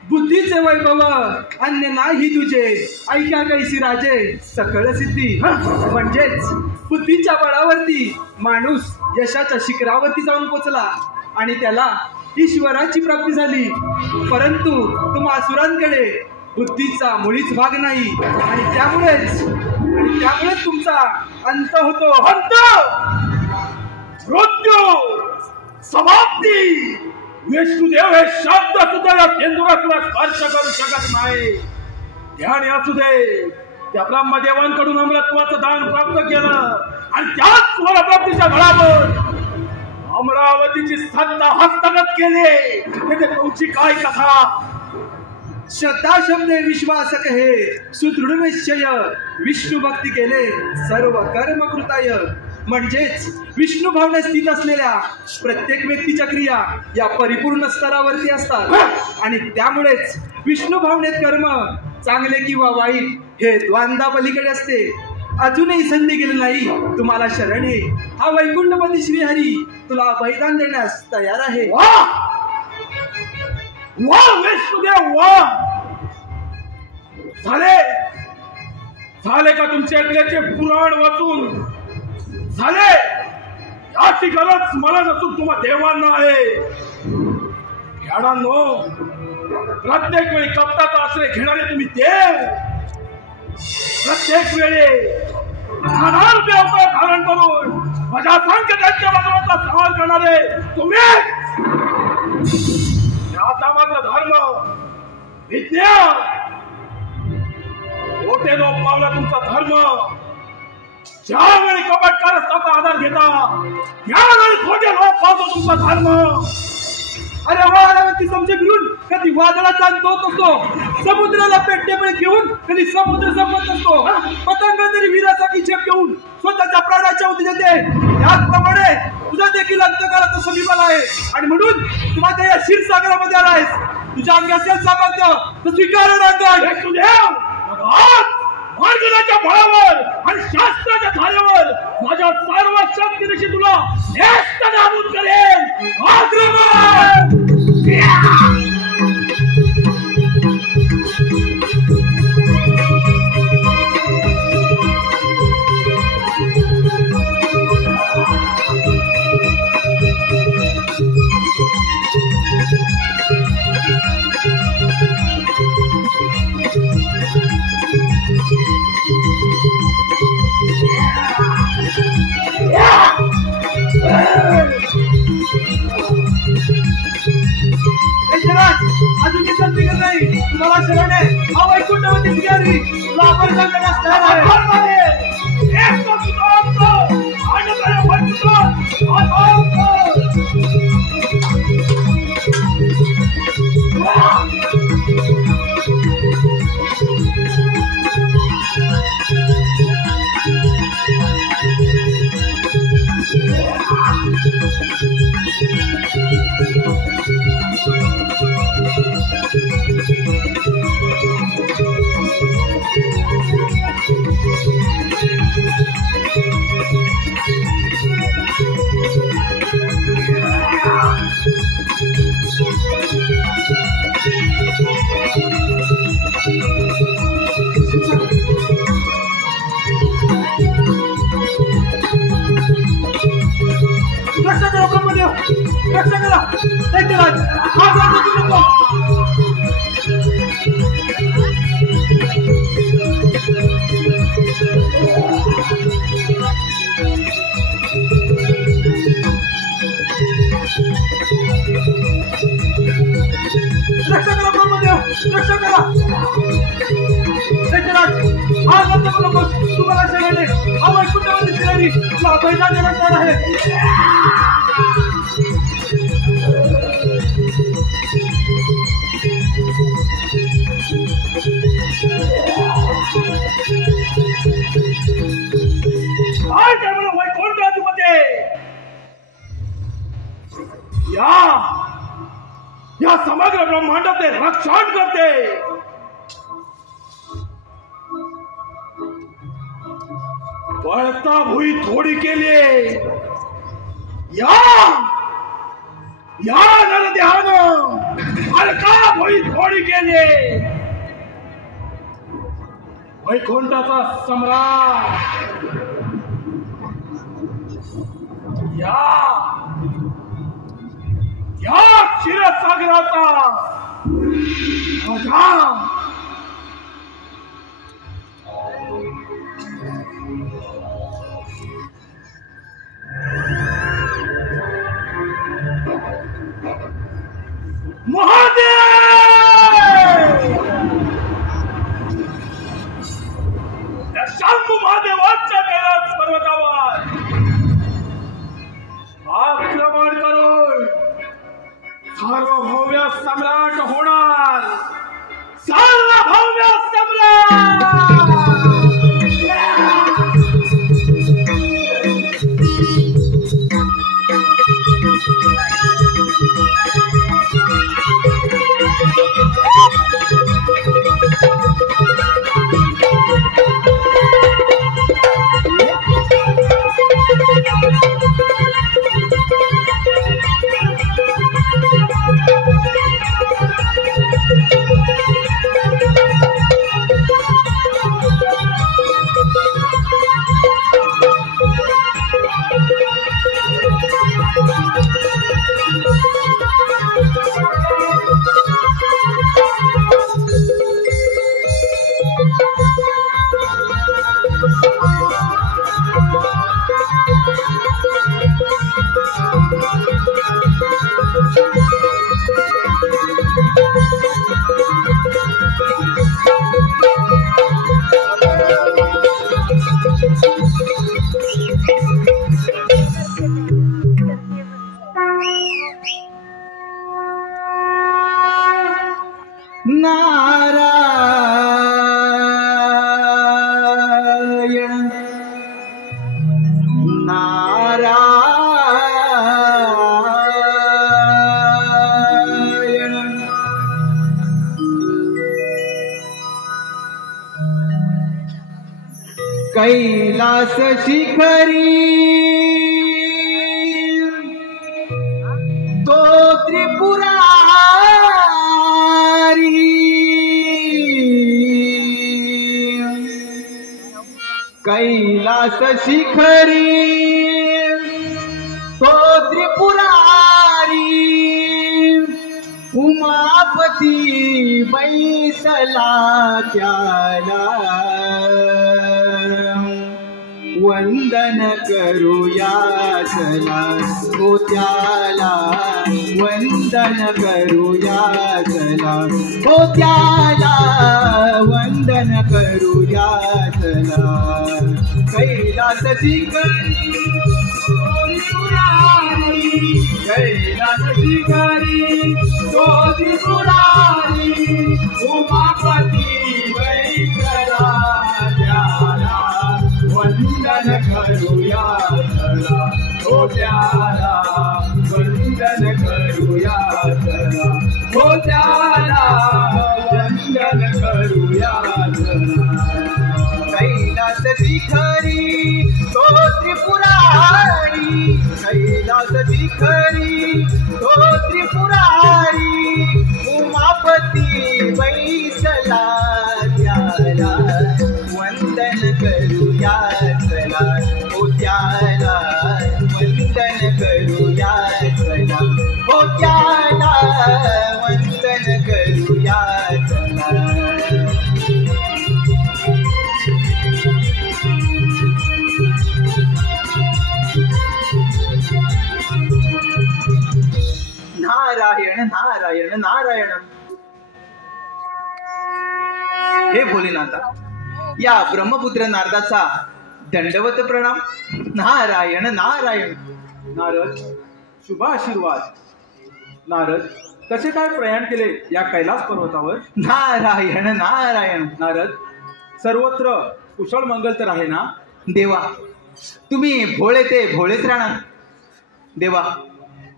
बुद्धीचे वैभव अन्य नाही तुझे, ऐका कैसी राजे सकळ सिद्धी. म्हणजेच बुद्धीच्या बळावरती माणूस यशाच्या शिखरावरती जाऊन पोचला आणि त्याला ईश्वराची प्राप्ती झाली. परंतु तुम्हा असुरांकडे बुद्धीचा मुळीच भाग नाही आणि त्यामुळेच तुमचा अंत होतो. अंत, मृत्यू, समाप्ती. विष्णुदेव हे शब्द सुद्धा या केंद्राला स्पर्श करू शकत नाही. ध्यान असू दे, त्या ब्रह्मदेवांकडून अमरत्वाचं दान प्राप्त केलं आणि त्याच स्वरप्राप्तीच्या बळावर अमरावतीची सत्ता हस्तगत केली. तुमची काय कथा? श्रद्धा शब्दे विश्वास कहे, सुदृढ निश्चय, विष्णू भक्ती केले सर्व कर्म कृताय. म्हणजेच विष्णू भावनेत स्थित असलेल्या प्रत्येक व्यक्तीच्या क्रिया या परिपूर्ण स्तरावरती असतात आणि त्यामुळेच विष्णू भावनेत कर्म चांगले किंवा वाईट हे द्वंद्वा पलीकडे असते. अजूनही संधी गेली नाही तुम्हाला शरण ये. हा वैकुंठपती श्रीहरी तुला बलिदान देण्यास तयार आहे. वा विष्णुदेव, वा. झाले का तुमच्या ऐकल्याचे पुराण वाचून? झाले. याची गरज मला नसून तुम्हा देवांना आहे. खेळांनो, प्रत्येक वेळी कपटाचा आश्रय घेणारे तुम्ही देव, प्रत्येक वेळी अनारूपी अवतार धारण करून माझ्या सांख्य दैत्य भगवंताचा संहार करणारे तुम्ही. आता मात्र धर्म, विद्या, मोठे लोक पावला तुमचा धर्म. ज्यावेळी कपट कारस्थाचा आधार घेता त्यावेळी खोटे लोक पावतो तुमचा धर्म. अरे वादळावरती समजे फिरून कधी वादळाचा अंत होत असतो. समुद्राला पेटण्यामुळे घेऊन कधी समुद्र संपत असतो. पतंग तरी वीरासाठी झेप घेऊन स्वतःच्या प्राणाच्या उती देते. त्याचप्रमाणे तुझा देखील अंतकाळाचा समीपला आहे आणि म्हणून तू माझ्या या क्षीरसागरामध्ये आलायस. तुझ्या अंगी असेल सामर्थ्य तर स्वीकार मार्गाच्या बळावर आणि शास्त्राच्या धारेवर माझ्या सर्व शक्तीनिशी तुला नेस्त नाबूद करेन. आक्रमण! अजून संधी नाही तुम्हाला शरण आहे. हा वैकुंठपती श्रीहरी तुला अभयदान देण्यास तयार आहे. रक्षा करा दैत्यराज. हा रक्षा करा ब्रह्मदेव, रक्षा करा. दैत्यराज, हा गंधर्व लोक तुम्हाला शरणे, हा वैकुंठामध्ये शिरारी तुला बैठा देणार आहे. काय काय म्हणा वैकुंठाधिपती, या समग्र ब्रह्मांडाचे रक्षण करते. पळता भुई थोडी केली या नरदेहानं, हलका भुई थोडी केली. वैकुंठाचा सम्राट या क्षीरसागराचा राजा महादेव, त्या शंभू महादेवाच्या कैलास पर्वतावर आक्रमण करून सार्वभौम्य सम्राट होणार. सार्वभौम्य सम्राट. कैलास शिखरी तो त्रिपुरारी, कैलास शिखरी तो त्रिपुरारी, उमापती बैसला त्याला वंदन करूया चला, हो त्याला वंदन करूया चला, हो त्याला वंदन करूया चला. कैलास शिखरी कैलास शिखरी तो त्रिपुरारी, उमापती बैसला त्याला वंदन करूया चला, हो त्याला वंदन करूया चला, हो त्याला वंदन करूया चला. कैलास शिखरी तो त्रिपुरारी, कैलास शिखरी तो त्रिपुरारी, उमापती बैसला त्याला वंदन करूया चला, हो त्याला वंदन करूया चला, हो त्याला वंदन करूया चला. नारायण नारायण. हे भोलेनाथा, या ब्रह्मपुत्र नारदाचा दंडवत प्रणाम. नारायण नारायण. नारद, शुभ आशीर्वाद. नारद, कसे काय प्रयाण केले या कैलास पर्वतावर? नारायण नारायण. नारद, सर्वत्र कुशल मंगल तर आहे ना? देवा, तुम्ही भोळे ते भोळेच राहणार. देवा,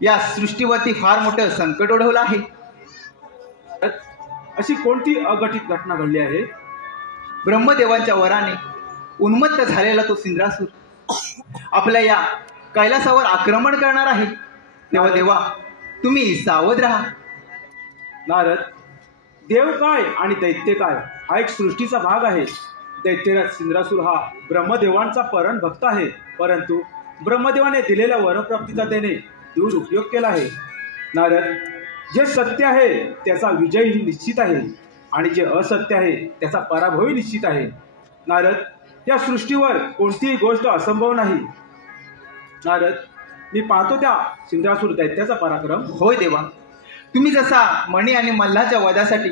या सृष्टीवरती फार मोठं संकट ओढवलं आहे. अशी कोणती अघटित घटना घडली आहे? ब्रह्मदेवांच्या वराने उन्मत्त झालेला तो सिंद्रासूर आपल्या या कैलासावर आक्रमण करणार आहे. तेव्हा देवा, तुम्ही सावध राहा. नारद, देव काय आणि दैत्य काय हा एक सृष्टीचा भाग आहे. दैत्यराज सिंद्रासूर हा ब्रह्मदेवांचा परम भक्त आहे, परंतु ब्रह्मदेवाने दिलेल्या वरप्राप्तीचा त्याने दुरुपयोग केला आहे. नारद, जे सत्य आहे त्याचा विजयही निश्चित आहे आणि जे असत्य आहे त्याचा पराभवही निश्चित आहे. नारद, या सृष्टीवर कोणतीही गोष्ट असंभव नाही. नारद, मी पाहतो त्या सिंद्रासूर दैत्याचा पराक्रम. होय देवा, तुम्ही जसा मणी आणि मल्हाच्या वधासाठी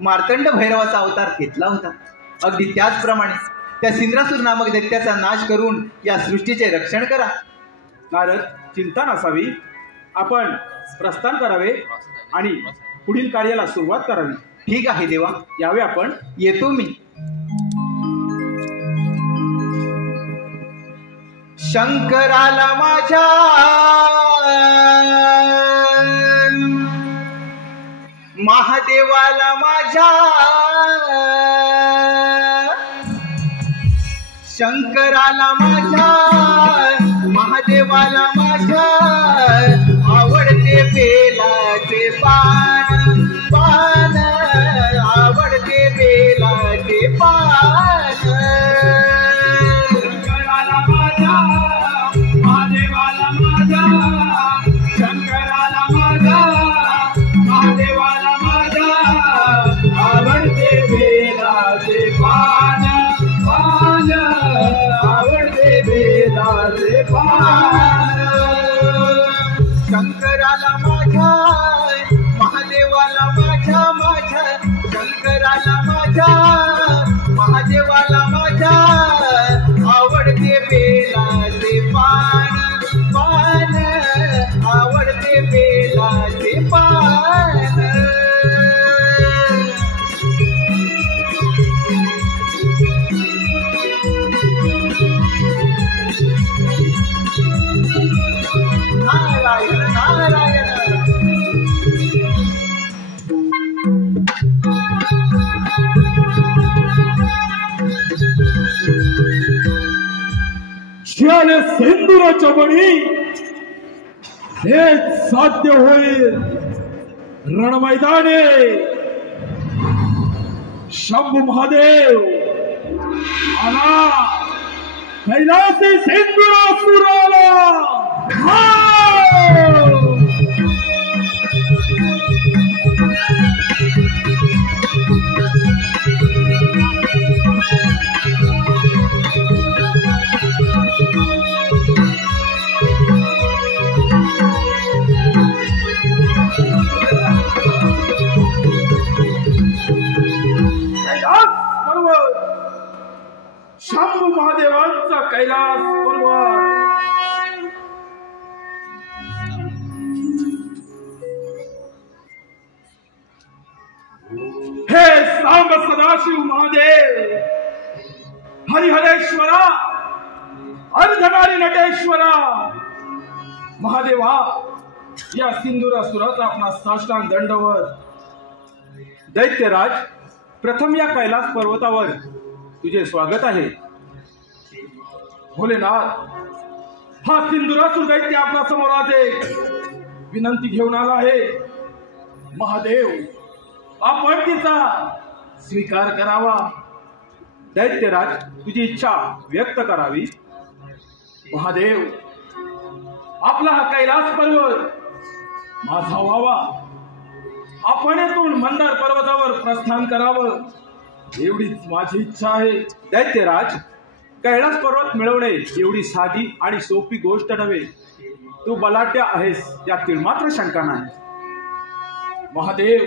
मार्तंड भैरवाचा अवतार घेतला होता, अगदी त्याचप्रमाणे त्या सिंद्रासूर नामक दैत्याचा नाश करून या सृष्टीचे रक्षण करा. नारद, चिंता नसावी. आपण प्रस्थान करावे आणि पुढील कार्याला सुरुवात करावी. ठीक आहे देवा, यावे आपण. येतो मी. शंकराला माझ्या महादेवाला माझ्या शंकराला माझ्या महादेवाला माझ्या आवडते बेलाचे पान पान आवडते बेलाचे पान. शंकराला माझ्या महादेवाला माझ्या शंकराला माझ्या महादेवाला माझ्या आवडते बेलाचे पान पान आवडते बेलाचे पान. शंकराला माझ्या महादेवाला माझ्या माझ्या शंकराला माझ्या महादेवाला माझ्या आवडते बेलाचे पान पान आवडते बेलाचे पान. नारायण नारायण. ज्याने सिंदुराच्या बळी हे साध्य होईल रणमैदाने शंभू महादेव आला कैलासी सिंदुरासुराला. शंभू महादेवांचा कैलास पर्वत. हे सांब सदाशिव महादेव, हरिहरेश्वरा, अर्धनारी नटेश्वरा महादेवा, या सिंदुरासुराचा आपला साष्टांग दंडवत. दैत्यराज, प्रथम या कैलास पर्वतावर तुझे स्वागत आहे. भोलेनाथ, हा सिंदुरासुर दैत्य आपल्या समोर आहे, विनंती घेऊन आला आहे. महादेव, आपण तिचा स्वीकार करावा. दैत्यराज, तुझी इच्छा व्यक्त करावी. महादेव, आपला हा कैलास पर्वत माझा व्हावा. आपण येथून मंदार पर्वतावर प्रस्थान करावं एवढीच माझी इच्छा आहे. दैत्यराज, कैलास पर्वत मिळवणे एवढी साधी आणि सोपी गोष्ट नव्हे. तू बलाढ्य आहेस यात मात्र शंका नाही. महादेव,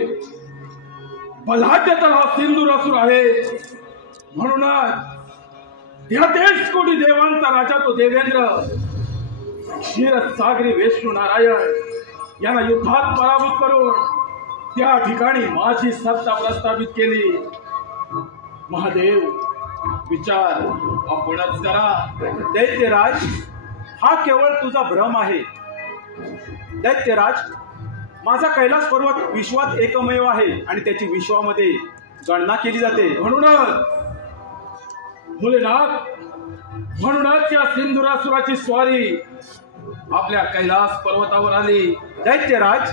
बलाढ्य हा सिंदूर असुर आहे, म्हणूनच 33 कोटी देवांचा राजा तो देवेंद्र क्षीरसागरी विष्णू नारायण यांना युद्धात पराभूत करून त्या ठिकाणी माझी सत्ता प्रस्थापित केली. महादेव, विचार आपणच करा. दैत्यराज, हा केवळ तुझा भ्रम आहे. दैत्यराज, माझा कैलास पर्वत विश्वात एकमेव आहे आणि त्याची विश्वामध्ये गणना केली जाते. म्हणूनच या सिंधुरासुराची स्वारी आपल्या कैलास पर्वतावर आली. दैत्यराज,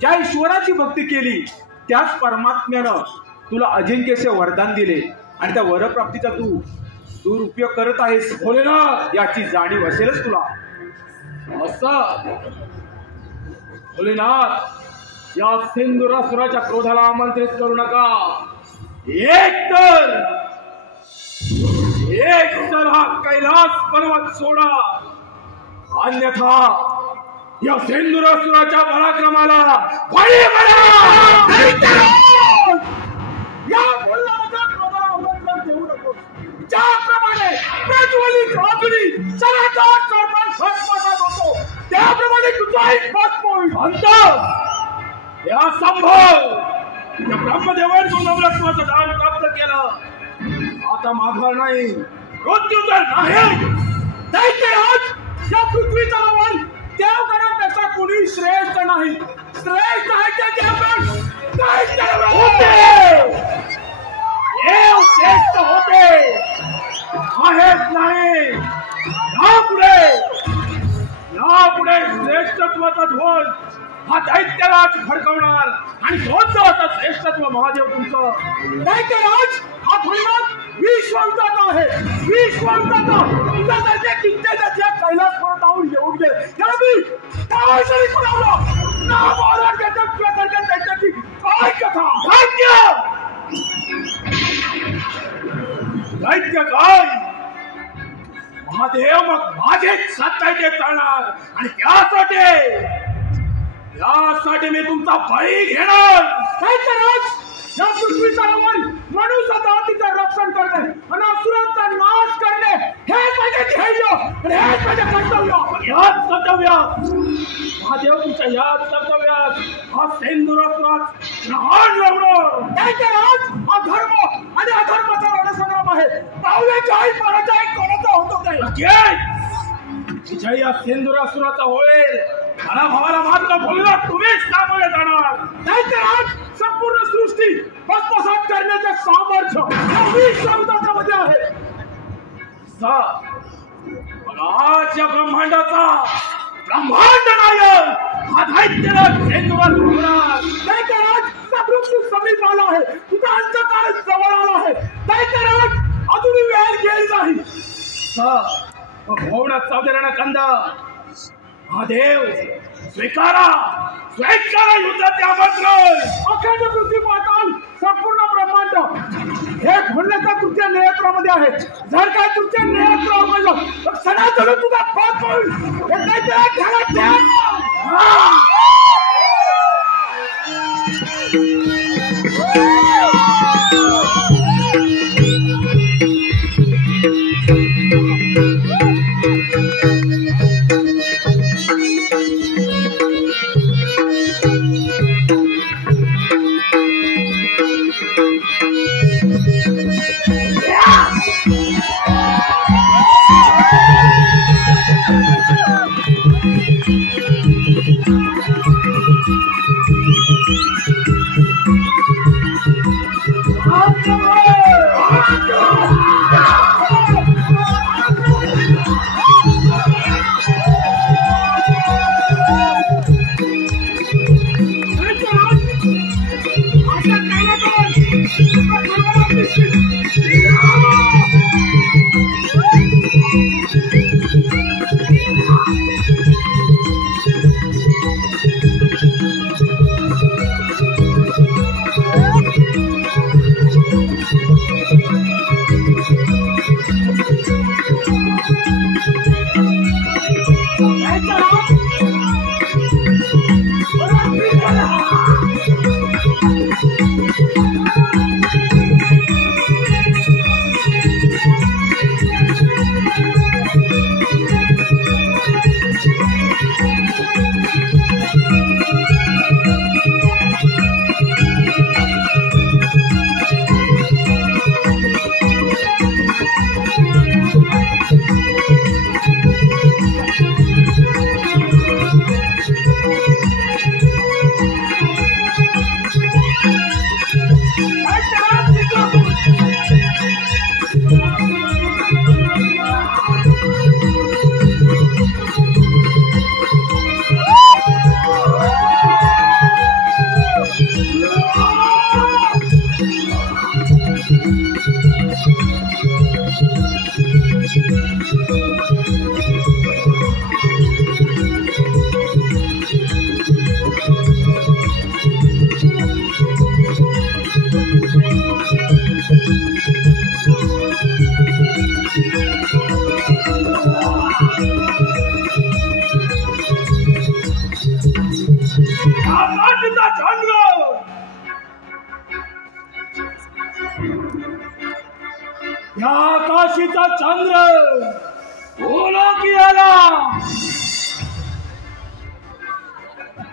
ज्या ईश्वराची भक्ती केली त्याच परमात्म्यानं तुला अजिंक्यचे वरदान दिले आणि त्या वरप्राप्तीचा तू दुरुपयोग करत आहेस. भोलेनाथ, याची जाणीव असेलच तुला. भोलेनाथ, या सिंधुरासुराच्या क्रोधाला आमंत्रित करू नका. एक तर हा कैलास पर्वत सोडा, अन्यथा या सिंधुरासुराच्या पराक्रमाला बळी पडा. या बोलण्याच्या क्रोधाला आमंत्रण देऊ नको. ज्याप्रमाणे प्रज्वलित अग्नी सनातन सर्वांना भस्मसात होतो, त्याप्रमाणे तुझाही भस्म होईल. या संभव या ब्रह्मदेवाने तो नवरत्नाचं दान प्राप्त केलं, आता माघार नाही, मृत्यू तर नाही. दैत्यराज, या पृथ्वीचा रवण देवगणापेक्षा कुणी श्रेष्ठ नाही. श्रेष्ठ आहे ते देवगण. देव श्रेष्ठ होते आहेत नाही. यापुढे श्रेष्ठत्वाचा ध्वज हा दैत्यराज फडकवणार आणि कोणतं श्रेष्ठत्व महादेव तुमचं. दैत्यराज, हा धन्यवाद विश्वांतात आहे. विश्वांतात तुझ्यासारख्या कित्येकाच्या कैलास पर्वतावर येऊन गेले. त्यावेळी त्यावेळी कोणाला ना महाराज त्याच्या त्याच्याची काय कथा. दैत्य काय महादेव, मग माझेच सत्ता ते चालणार आणि त्यासाठी मी तुमचा बळी घेणार. दैत्यराज, या पृथ्वीचा रवण मनुष्य जातीचं रक्षण करणे आणि असुरांचा नाश करणे हेच माझे ध्येय आणि हेच माझे कर्तव्य. याच कर्तव्यात महादेव, तुमच्या याच कर्तव्यात हा सिंधुरासुरात लहान लावणार. दैत्यराज, हा धर्म आणि अधर्माचा रणसंग्राम आहे. पाहुण्याच्याही पराजय कोणाचा होतो काय. विजय या सिंधुरासुराचा होईल. मला भावाला मात्र भोलेनाथ तुम्हीच सामोरे जाणार. दैत्यराज, संपूर्ण सृष्टी भस्मसात करण्याचे सामर्थ्य या विश्वांताच्या मध्ये आहे. आज या ब्रह्मांडाचा ब्रह्मांड नायक हा दैत्यराज सिंधुराज होणार. दैत्यराज, मृत्यू समीप आला आहे. तुझा अंतकाळ जवळ आला आहे. दैत्यराज, अजूनही वेळ गेली नाही. भोवनाथ सावधान कंदा. महादेव, स्वीकारा युद्धाचे आमंत्रण. अखंड पृथ्वी पाताल संपूर्ण ब्रह्मांड हे भोलेनाथ तुझ्या नेत्रामध्ये आहे. जर काय तुझ्या नेत्र आवडलं तर सणासण तुझा पाप होईल. हे दैत्यराज ध्यानात ठेव. काशीचा चंद्र या काशीचा चंद्र बोला की आला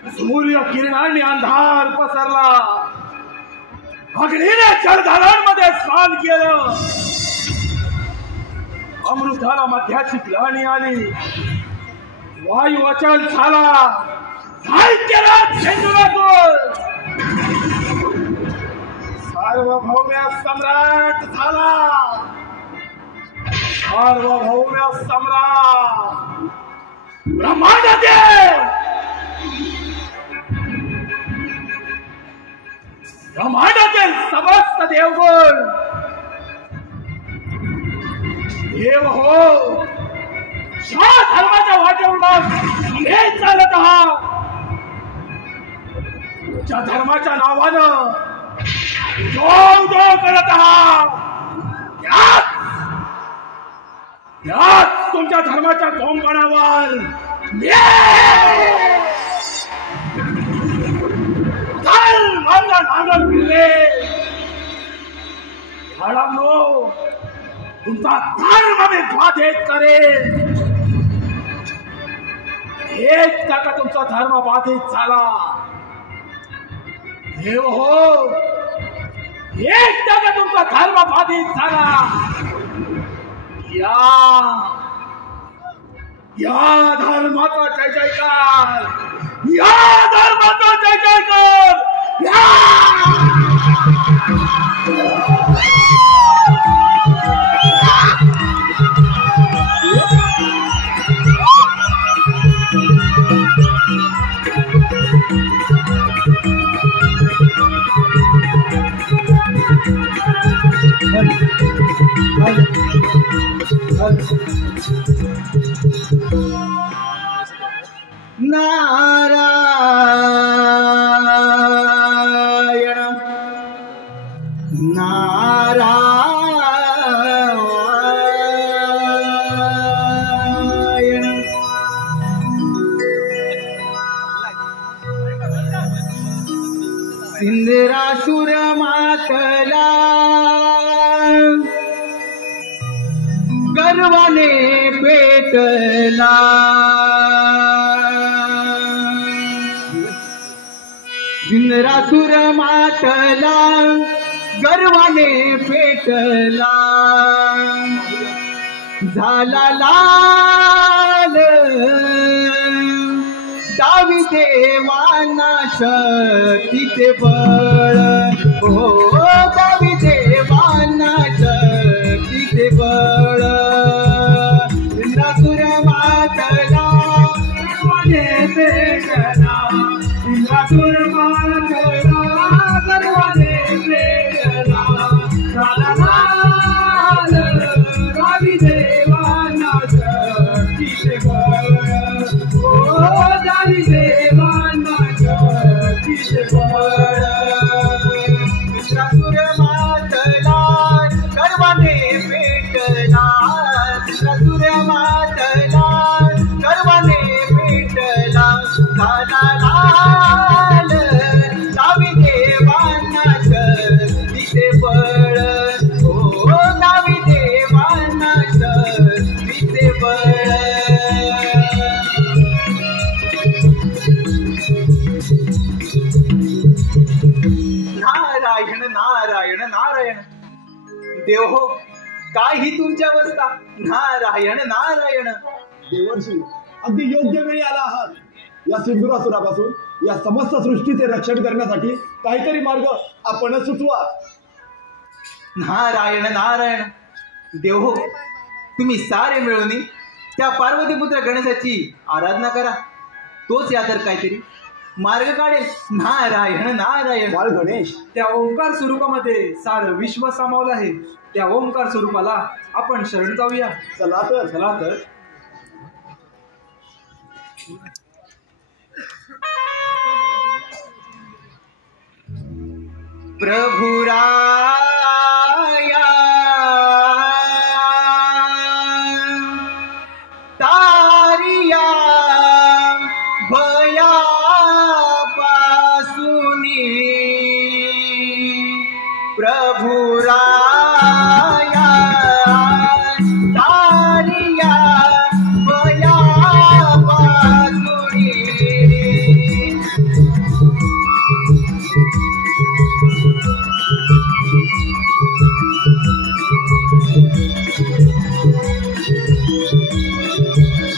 सूर्य किरणांनी अंधार पसरला अग्नीने जलधारांमध्ये स्नान केलं अमृताला मध्याची ग्लानी आली वायू अचल झाला साहित्याला झेंडूरातून सार्वभौम्य सम्राट झाला सार्वभौम्य सम्राट ब्रह्मांडातील समस्त देवगुण देव हो ज्या धर्माच्या वाटेवर हे चालत आहात ज्या धर्माच्या नावानं करत आहात त्याच तुमच्या धर्माच्या कोंबणावर नांगर फिरले झाडांनो तुमचा धर्म मी बाधित करेन एक टक्का तुमचा धर्म बाधित झाला देव हो एक टक्का तुमचा धर्म बाधित झाला या धर्माचा जय जयकार या धर्माचा जय जयकार नारायण नारायण इंद्रासुर मातला गर्वाने पेटला इंद्रासुर मातला गर्वाने पेटला झाला लाल दावी देवाना शक्तीचे बळ हो दावी देवाना शक्तीचे बळ इंद्रासुर मातला गर्वाने पेटला इंद्रासुर मातला गर्वाने पेटला झाला लाल दावी देवाना शक्तीचे बळ हो दावी देवाना शक्तीचे बळ इंद्रासुर मातला गर्वाने पेटला इंद्रासुर मातला गर्वाने पेटला झाला लाल दावी देवाना शक्तीचे बळ हो दावी देवाना शक्तीचे बळ नारायण नारायण नारायण देव हो काय ही तुमची अवस्था नारायण नारायण देवर्षी अगदी योग्य वेळी आला आहात या सिंधुरासुरापासून या समस्त सृष्टीचे रक्षण करण्यासाठी काहीतरी मार्ग आपणच सुचवा नारायण नारायण देव हो तुम्ही सारे मिळून त्या पार्वतीपुत्र गणेशाची आराधना करा तोच या तर काहीतरी मार्ग काढेल नारायण नारायण बाळ गणेश त्या ओंकार स्वरूपामध्ये सारं विश्व सामावलं आहे त्या ओंकार स्वरूपाला आपण शरण जाऊया चला तर प्रभुराया तारिया भया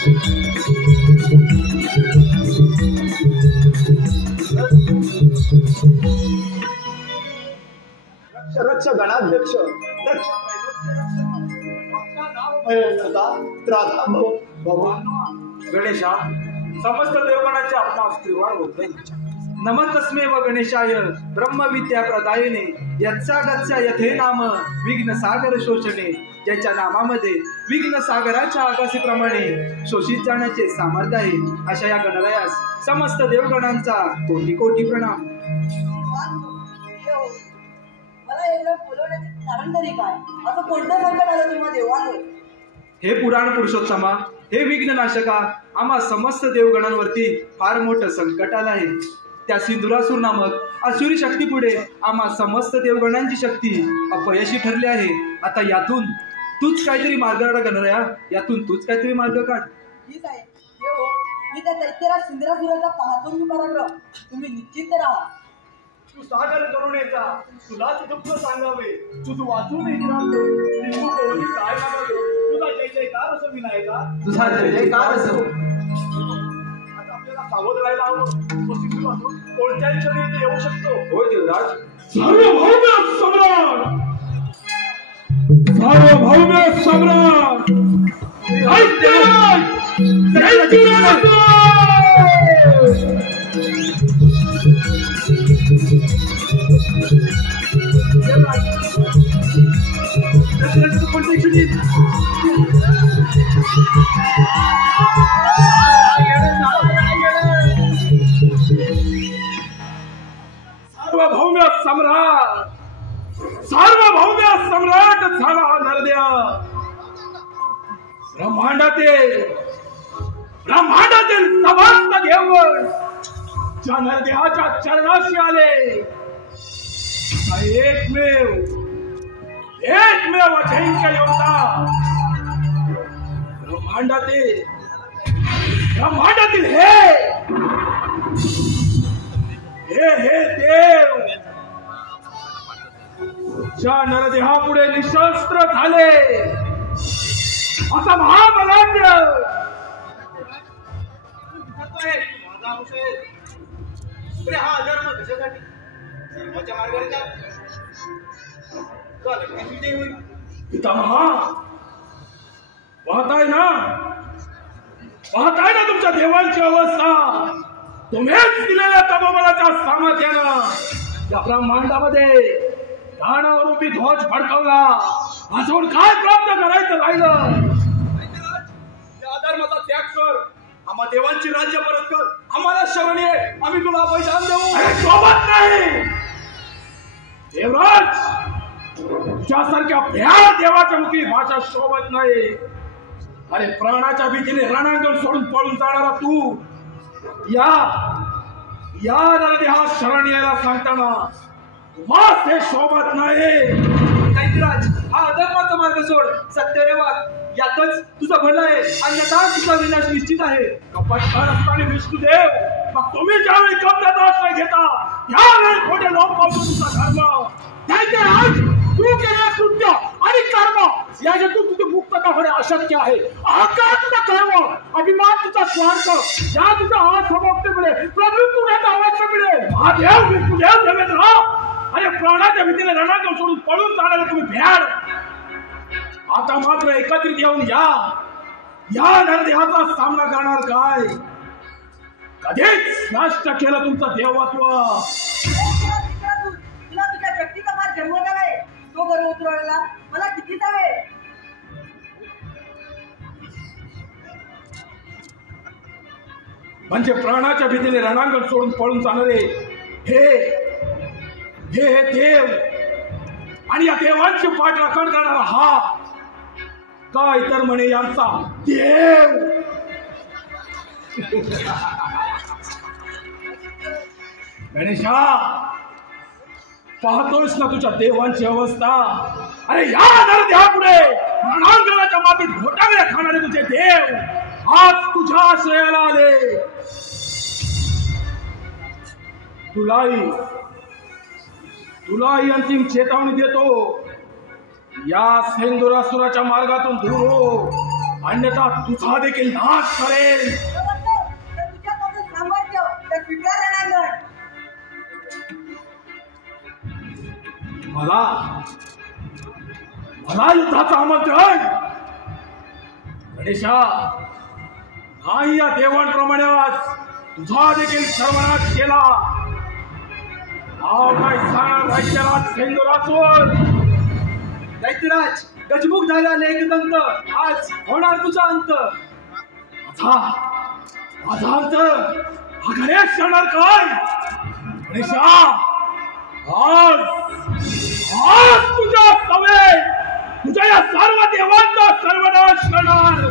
रक्ष गणाध्यक्ष गणेशा, समस्त देवगणांचे आपणास त्रिवार होते. नमस्तस्मेव गणेशाय ब्रह्मविद्या प्रदायिने यत्सा गत्सा यथे नाम विघ्न सागर शोषणे. ज्याच्या नामामध्ये विघ्न सागराच्या आकाशीप्रमाणे शोषित जाण्याचे सामर्थ्य आहे, अशा या गणरायास समस्त देवगणांचा कोटी कोटी प्रणाम. मला एवढं बोलवण्याचे कारण तरी काय? असं कोणतं संकट आलं तुम्हा देवांवर? हे पुराण पुरुषोत्तमा, हे विघ्ननाशका, आम्हा समस्त देवगणांवरती फार मोठं संकट आलं आहे. त्या सिंधुरासूर नामक असुरी शक्तीपुढे आम्हा समस्त देवगणांची शक्ती अपयशी ठरली आहे. आता यातून तूच काहीतरी मार्ग काढ गणराया, यातून तूच काहीतरी मार्ग काढ. ठीक आहे देव, मी त्या दैत्यराज सिंधुरासुराचा पाहतो मी पराक्रम. तुम्ही निश्चित राहा. तू सागर करुणेचा तुलाच दुःख सांगावे, तुझ वाचून काय मागावे. तुझा जय जयकार असो विनायका, तुझा जय जयकार असो. आता आपल्याला सावध राहायला हवं. तो सिंधू वाचून कोणत्याही क्षणी इथे येऊ शकतो. होय देवराज. सार्वभौम सम्राट, सार्वभौम सम्राट, सार्वभौम्य सम्राट, सार्वभौम्य सम्राट झाला हा नरदेव. ब्रह्मांडातील समस्त देवगण ज्या नरदेहाच्या चरणाशी आले, एकमेव अजिंक्य योद्धा ब्रह्मांडातील हे देव ज्या नरदेहापुढे निशस्त्र झाले, असा महाबलाढ्य हा अधर्म कशासाठी? धर्माच्या मार्गाने का? विजय होईल. पितामहा, पाहताय ना तुमच्या देवांची अवस्था. तुम्हीच दिलेल्या तपोबलाच्या सामर्थ्यानं या ब्रह्मांडामध्ये दानवरूपी ध्वज फडकवला. अजून काय प्राप्त करायचं राहिलं? या अधर्माचा त्याग कर, आम्हा देवांची राज्य परत कर. आम्हाला शरण ये, आम्ही तुला पैशान देऊ. अरे सोबत नाही देवराज, तुझ्यासारख्या भ्या देवाच्या मुखी भाषा शोभत नाही. अरे प्राणाच्या भीतीने रणांगण सोडून पळून जाणारा तू या नरदेहा शरण यायला सांगताना तुम्हास हे शोभत नाही. दैत्यराज, हा अधर्माचा मार्ग सोड. सत्य वाद, यातच तुझा भला आहे, अन्यथा तुझा विनाश निश्चित आहे. कपटकार असताना विष्णुदेव, मग तुम्ही ज्यावेळी कब्जाचा आश्रय घेता त्यावेळी खोटे लोक पावतो तुमचा धर्म. दैत्यराज, तू केलेले कृत्य आणि कर्म याच्यातून तुझी मुक्तता होणे अशक्य आहे. अहंकार तुझा कर्म, अभिमान तुझा स्वार्थ, या तुझा असमोक्त मिळेल, प्रभू तुझ्या अवश्य मिळेल. महादेव, विष्णुदेव, देवेंद्र, अरे प्राणाच्या भीतीने रणांगण सोडून पळून जाणारे तुम्ही भ्याड. आता मात्र एकत्रित येऊन या नरदेहाचा सामना करणार काय? कधीच नष्ट केलं तुमचं देवत्व. तुला तुझ्या शक्तीचा मार जन्मला आहे, तो गर्व उतरवायला मला किती हवे. म्हणजे प्राणाच्या भीतीने रणांगण सोडून पळून जाणारे हे देव आणि या देवांची पाठ राखण करणारा हा काय तर म्हणे यांचा देव. गणेशा, पाहतोस ना तुझ्या देवांची अवस्था. अरे या नरदेहापुढे रणांगणाच्या मातीत घोटाळे खाणारे तुझे देव आज तुझ्या आश्रयाला आले. तुलाही अंतिम चेतावणी देतो, या सिंधुरासुराच्या मार्गातून दूर हो. अन्यथा तुझा देखील नाश करेल. तर तुझ्यापासून सामर्थ्य त्या पिठला रणांगण. मला युद्धाचं आमंत्रण. गणेशा, नाही या देवांप्रमाणे आज तुझा देखील सर्वनाश केला. नाव काय सांग राज्याला सेंदुरासोर. दैत्यराज, गजमुख झाला लेखदंत, आज होणार तुझा अंत. माझा अंत हा गणेश करणार काय? गणेशा, आज तुझ्या समेत तुझ्या या सर्व देवांचा सर्वनाश करणार.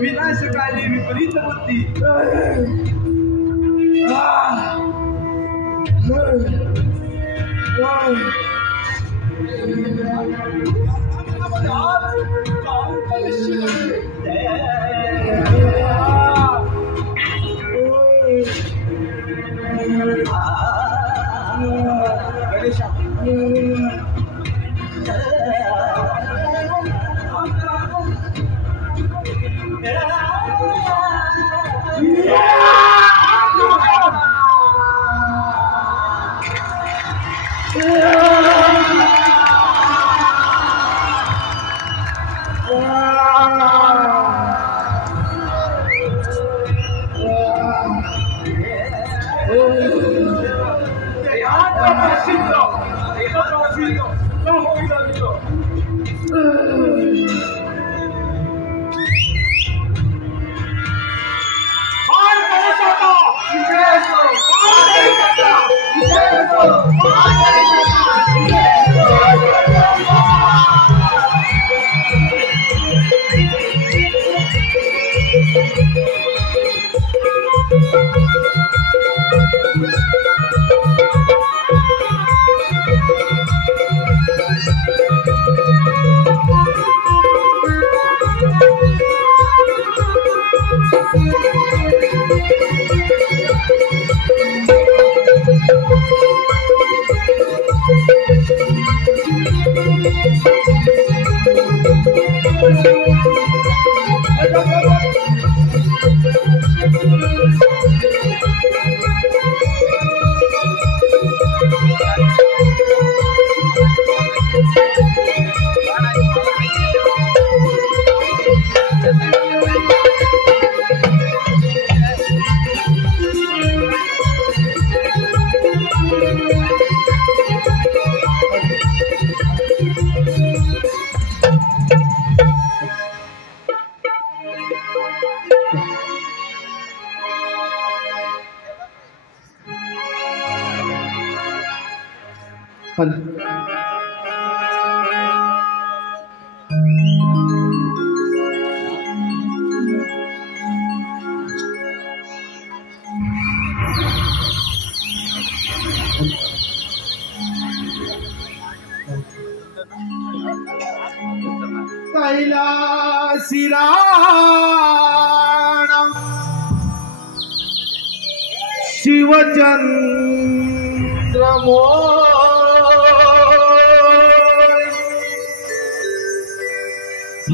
विनाशकाली विपरीत बुद्धी.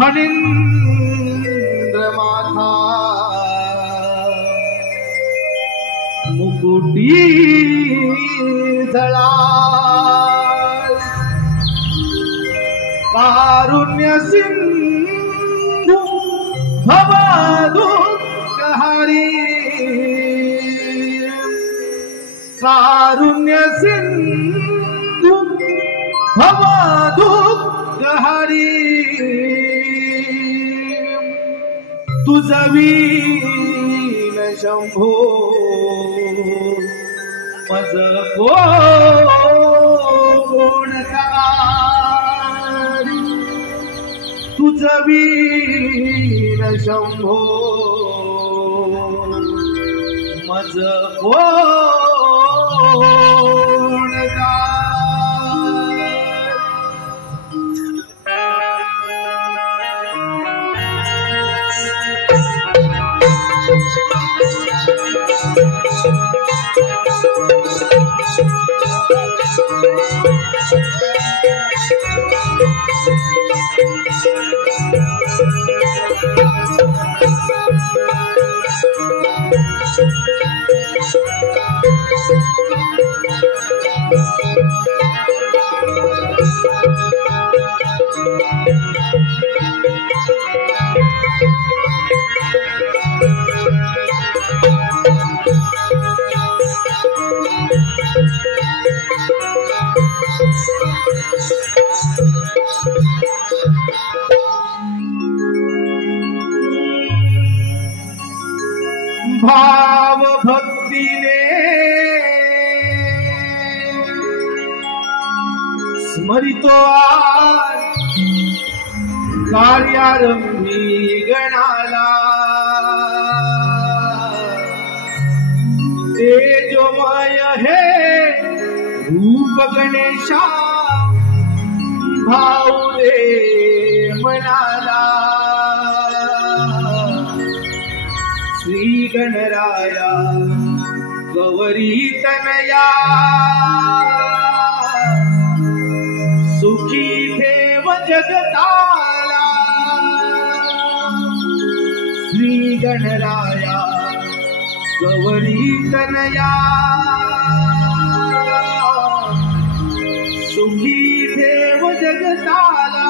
फणींद्र माथा मुकुटी झळा कारुण्य सिंधू भवदुःखहारी कारुण्य सिंधू भवदुःखहारी तुझ वीण शंभो मज कोण कारी तुझ वीण शंभो मज कोण भाव भक्तीने स्मरितो आज कार्यारंभी गणाला तेजोमय हे रूप गणेशा भाऊ दे मनाला श्री गणराया गौरी तनया सुखी ठेव जगताला श्री गणराया गौरी तनया सुखी ठेव जगताला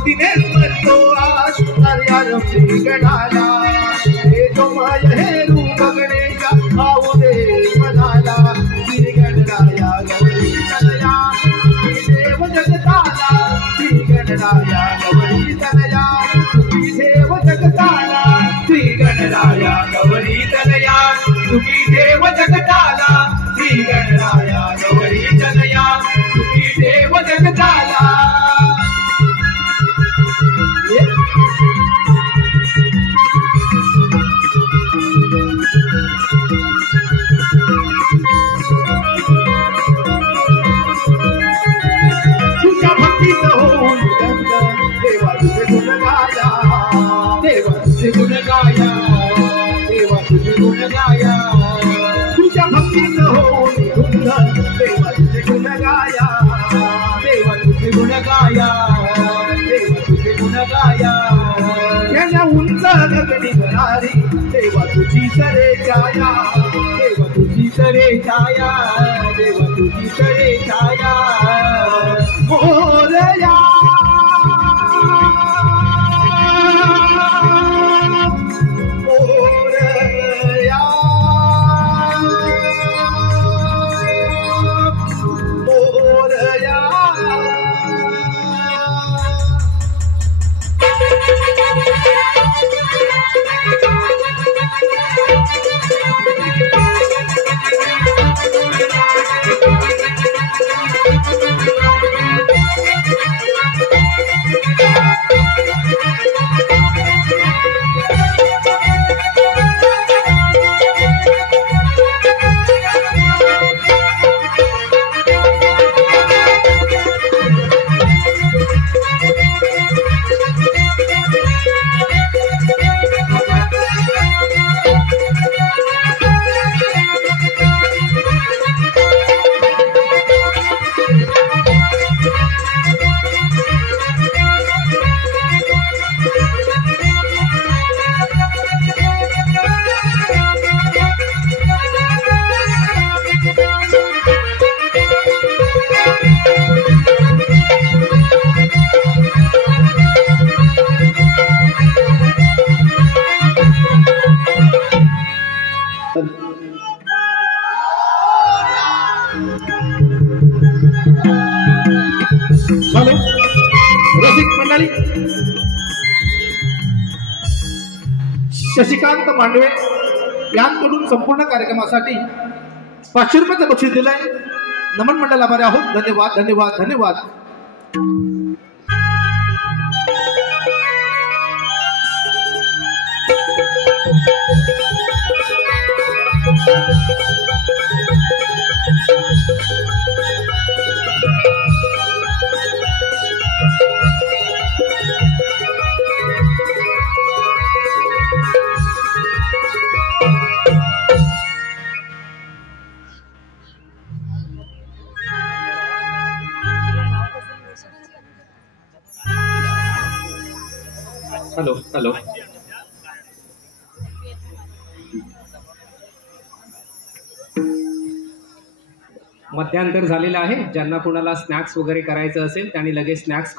भक्तीने म्हणतो आश्चर्या रमली गणाला हे जो माय हे रूप गणेशा भाऊ दे मनाला श्री गणराया गौरी तनया श्री देव जगताला श्री गणराया गौरी तनया श्री देव जगताला श्री गणराया गौरी तनया सुखी देव जगताला श्री गणराया गौरी तनया सुखी देव जगताला तुझ्या भक्तीत होऊन देवा तुझे गुण गाया देवा तुझे गुण गाया देवा तुझे गुण गाया तुझ्या भक्तीत होऊन देवा तुझे गुण गाया देवा तुझे गुण गाया देवा तुझे गुण गाया यांना उंच गगनी भरारी देवा तुझी सरे छाया देवा तुझी सरे छाया देवा तुझी सरे छाया मोरया मोरया मोरया हॅलो रसिक मंडळी शशिकांत मांडवे यांकडून संपूर्ण कार्यक्रमासाठी 500 रुपयाचं बक्षीस दिलंय. नमन मंडळ आभारी आहोत. धन्यवाद धन्यवाद धन्यवाद. हॅलो हॅलो मध्यांतर झालेलं आहे. ज्यांना कुणाला स्नॅक्स वगैरे करायचं असेल त्यांनी लगेच स्नॅक्स करू.